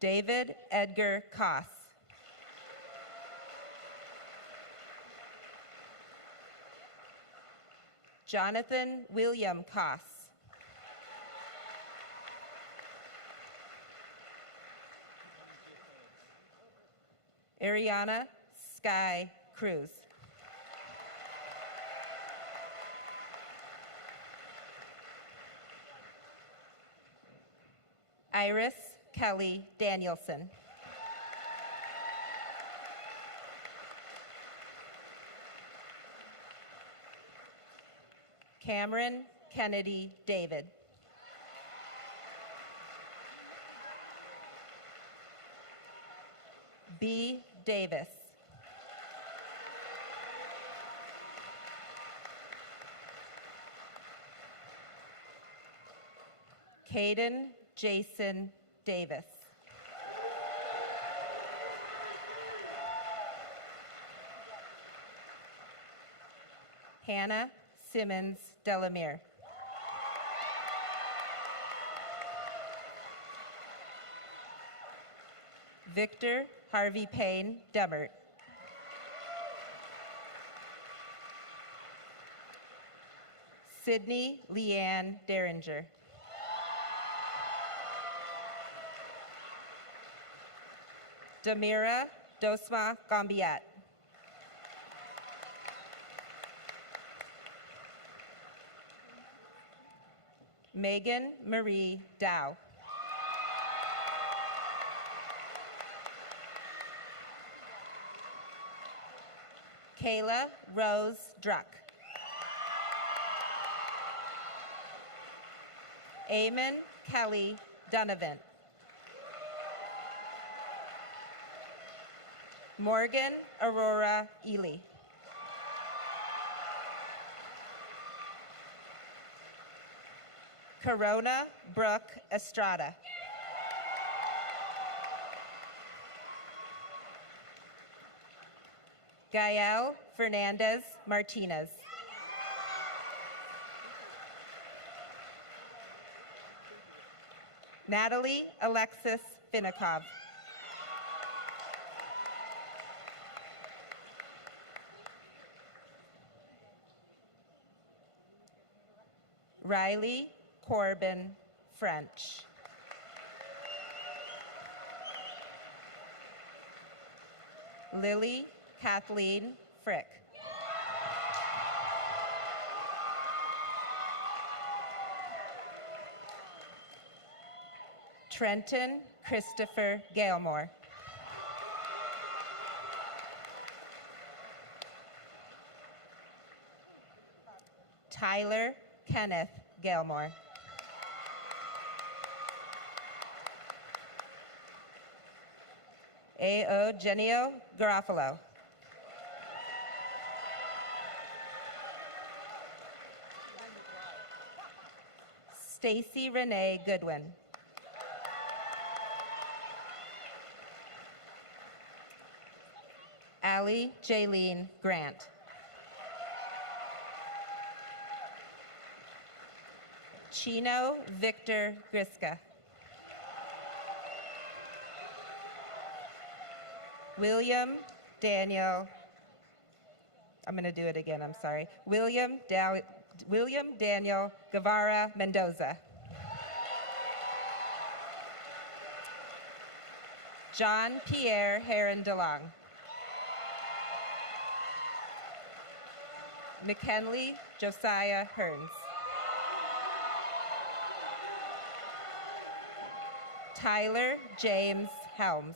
David Edgar Koss. Jonathan William Koss. Ariana Sky Cruz. Iris Kelly Danielson. Cameron Kennedy David. B. Davis. Caden Jason Davis. Hannah Simmons Delamere. Victor Harvey Payne Demert. Sydney Leanne Derringer. Damira Dosma Gambiat. Megan Marie Dow. Kayla Rose Druck. Eamon Kelly Donovan. Morgan Aurora Ely. Corona Brooke Estrada. Gael Fernandez Martinez. Natalie Alexis Finikov. Riley Corbin French. Lily Kathleen Frick. Trenton Christopher Gailmore. Tyler Kenneth Gailmore. Eugenio Garofalo. Stacy Renee Goodwin. Allie Jaylene Grant. Chino Victor Griska. William Daniel, I'm going to do it again, I'm sorry. William Daniel Guevara Mendoza. John Pierre Heron DeLong. McKinley Josiah Hearns. Tyler James Helms.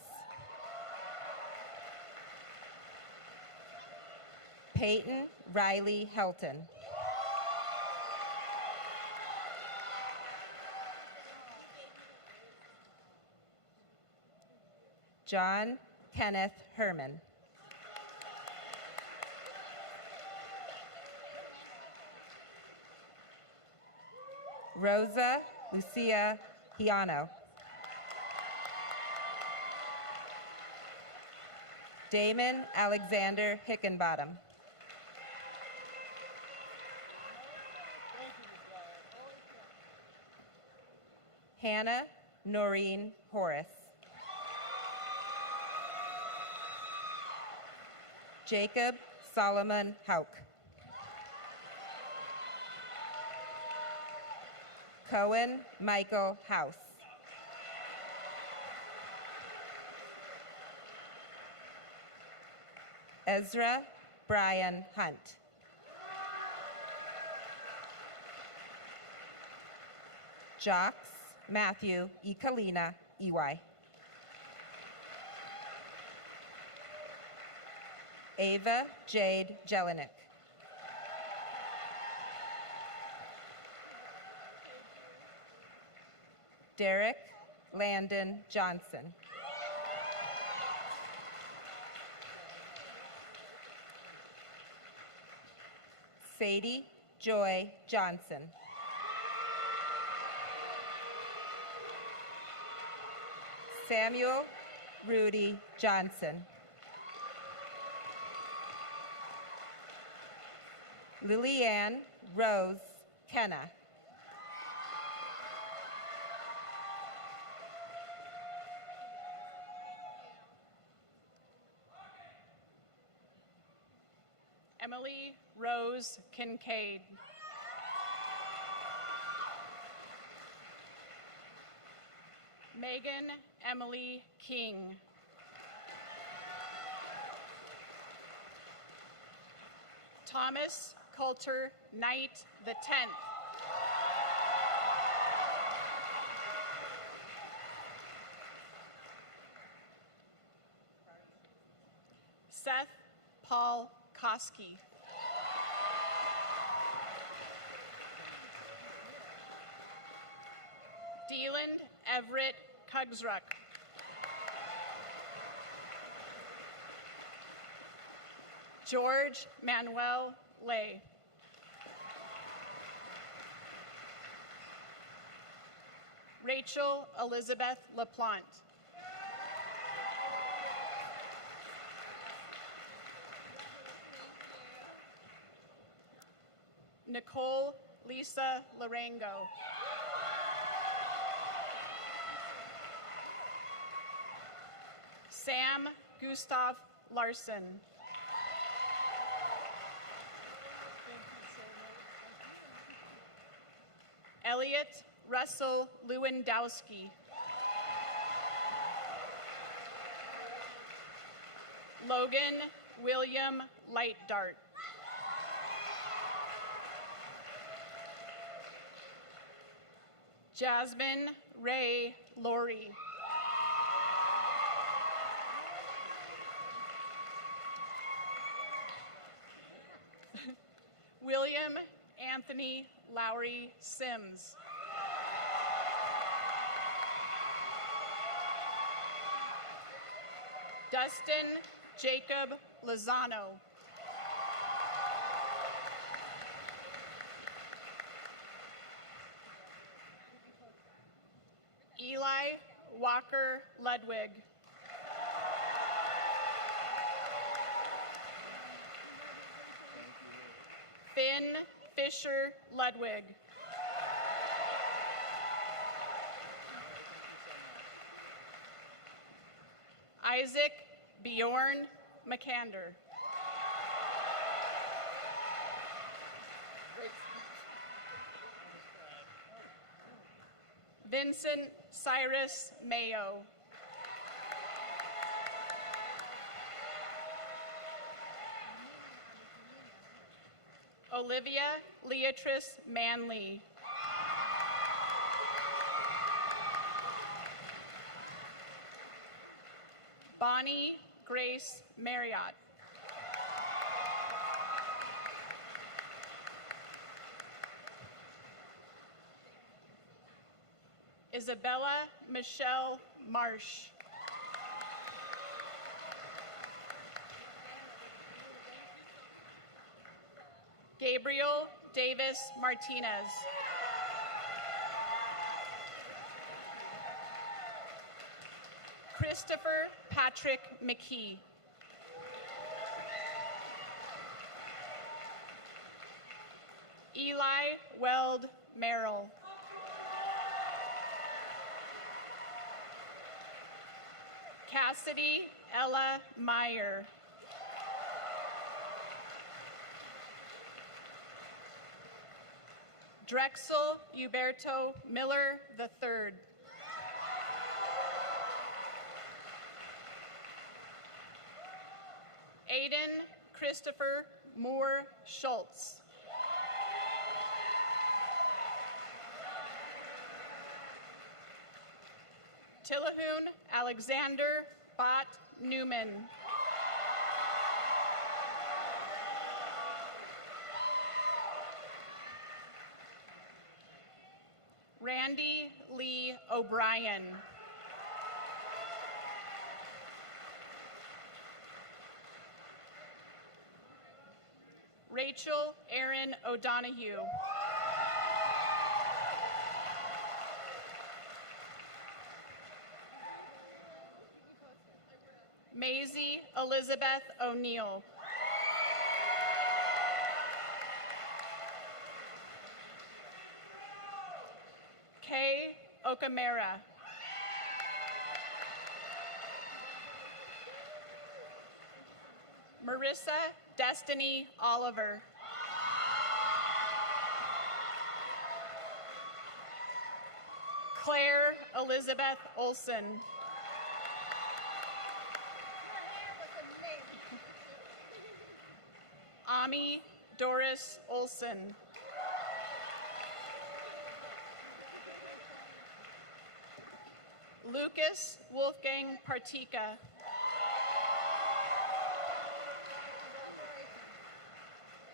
Peyton Riley Helton. John Kenneth Herman. Rosa Lucia Hiano. Damon Alexander Hickenbottom. Hannah Noreen Horace. Jacob Solomon Hauk. Cohen Michael House. Ezra Brian Hunt. Jocks Matthew Kalina EY. Ava Jade Jelinek. Derek Landon Johnson. Sadie Joy Johnson. Samuel Rudy Johnson. Lillian Rose Kenna. Emily Rose Kincaid. Megan Emily King. Thomas Coulter Knight the 10th. Seth Paul Koski. Deland Everett Kugsruck. George Manuel Lay. Rachel Elizabeth LaPlante. Nicole Lisa Larango. Sam Gustav Larson. Elliot Russell Lewandowski. Logan William Lightdart. Jasmine Ray Laurie. William Anthony Lowry Sims. Dustin Jacob Lozano. Eli Walker Ludwig. Finn Fisher Ludwig. Isaac Bjorn McCander. Vincent Cyrus Mayo. Olivia Leatrice Manley. Bonnie Grace Marriott. Isabella Michelle Marsh. Gabriel Davis Martinez. Christopher Patrick McKee. Eli Weld Merrill. Cassidy Ella Meyer. Drexel Huberto Miller III. Aiden Christopher Moore Schultz. Tillahoon Alexander Bott Newman. Randy Lee O'Brien. Rachel Erin O'Donohue. Maisie Elizabeth O'Neill. Kay Okamara. Marissa Destiny Oliver. Claire Elizabeth Olson. Ami Doris Olson. Lucas Wolfgang Partika.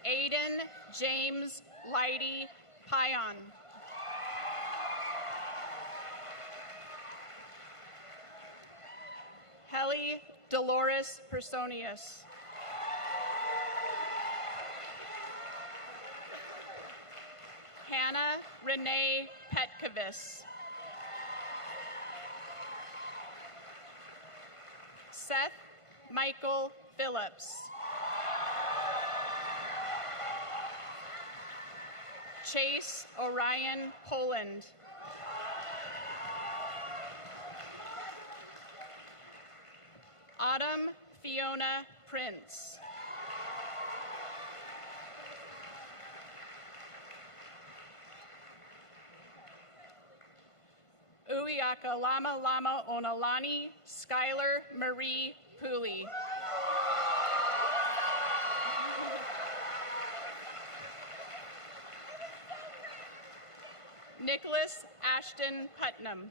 Aiden James Leidy Pion. Helly Dolores Personius. Hannah Renee Petkovis. Seth Michael Phillips. Chase Orion Poland. Autumn Fiona Prince. Uyaka Lama Lama Onalani Skylar Marie Pooley. Nicholas Ashton Putnam.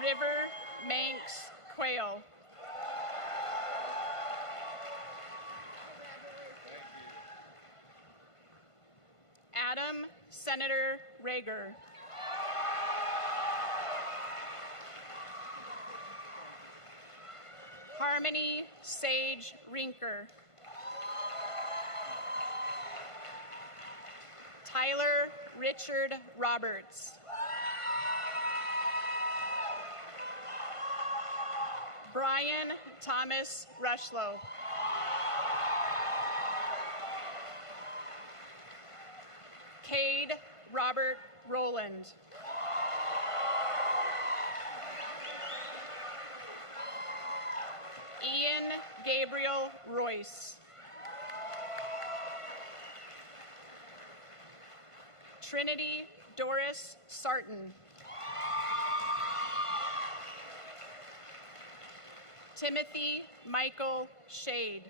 River Manx Quayle. Adam Senator Rager. Harmony Sage Rinker. Tyler Richard Roberts. Brian Thomas Rushlow. Cade Robert Rowland. Ian Gabriel Royce. Trinity Doris Sarton. Timothy Michael Shade.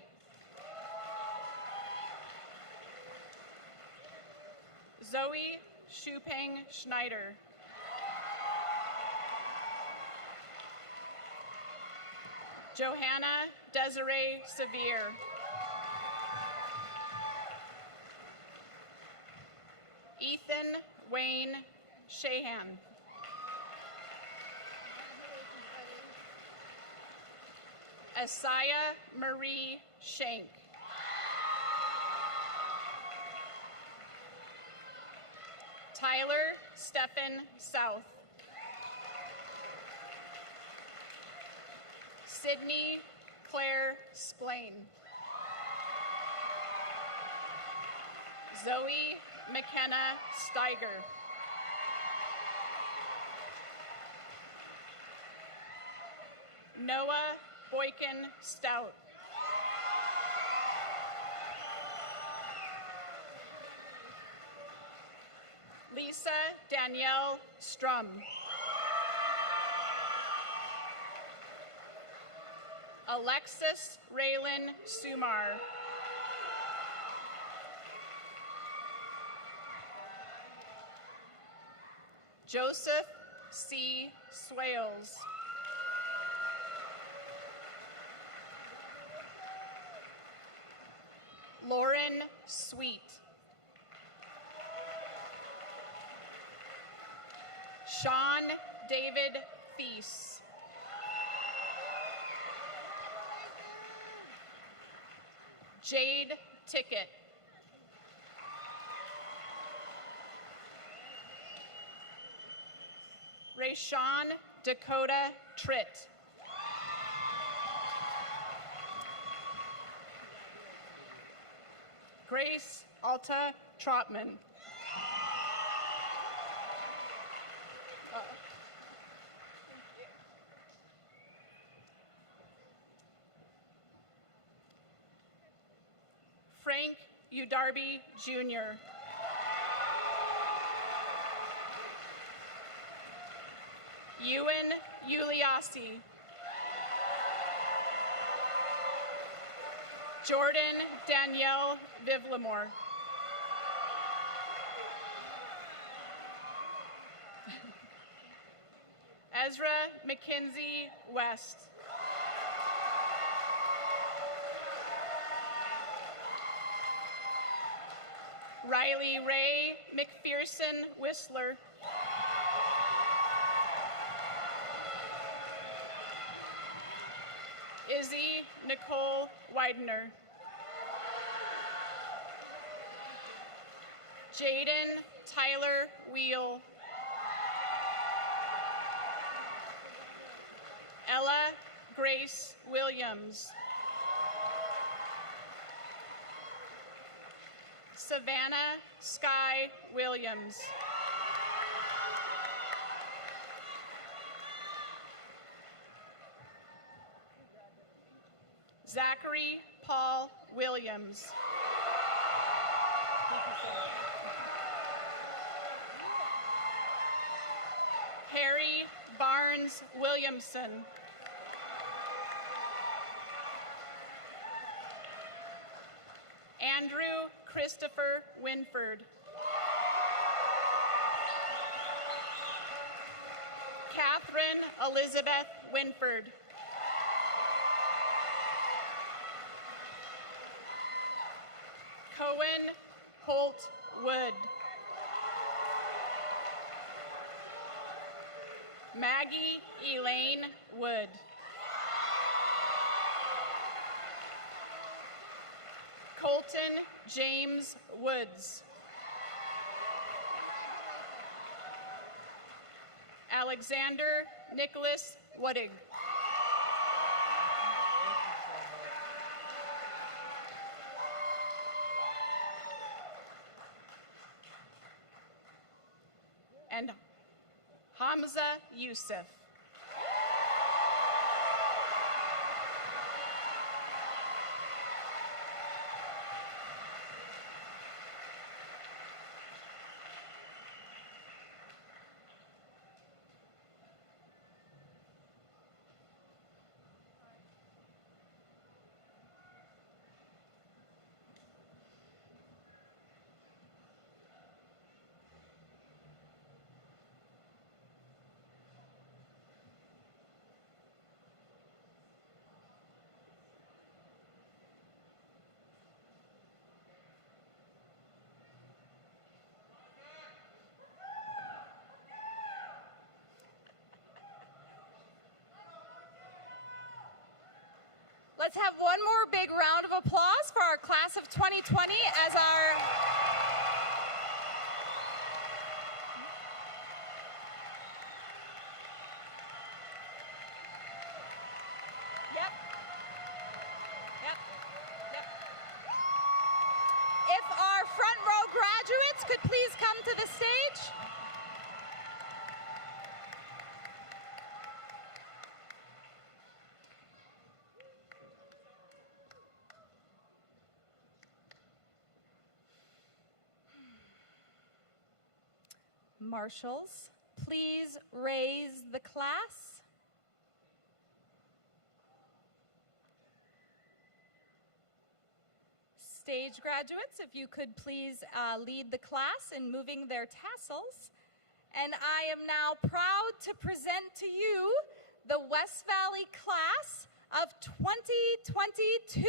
Zoe Shupeng Schneider. Johanna Desiree Severe. Ethan Wayne Shahan. Asaya Marie Shank. Tyler Stephen South. Sydney Claire Splain. Zoe McKenna Steiger. Noah Boykin Stout. Lisa Danielle Strum. Alexis Raylan Sumar. Joseph C. Swales. Lauren Sweet. Sean David Thies. Jade Ticket. Rayshawn Dakota Tritt. Grace Alta Trotman. Frank Udarby Jr. Ewan Uliassi. Jordan Danielle Vivlamore. Ezra Mackenzie West. Riley Ray McPherson Whistler. Izzy Nicole Widener. Jaden Tyler Wheel. Ella Grace Williams. Savannah Sky Williams. Zachary Paul Williams. Harry Barnes Williamson. Andrew Christopher Winford. Catherine Elizabeth Winford. Cohen Holt Wood. Maggie Elaine Wood. Colton James Woods. Alexander Nicholas Woodig. And Hamza Yusuf. Let's have one more big round of applause for our class of 2020 as our If our front row graduates could please come to the stage. Marshals, please raise the class. Stage graduates, if you could please lead the class in moving their tassels. And I am now proud to present to you the West Valley class of 2022.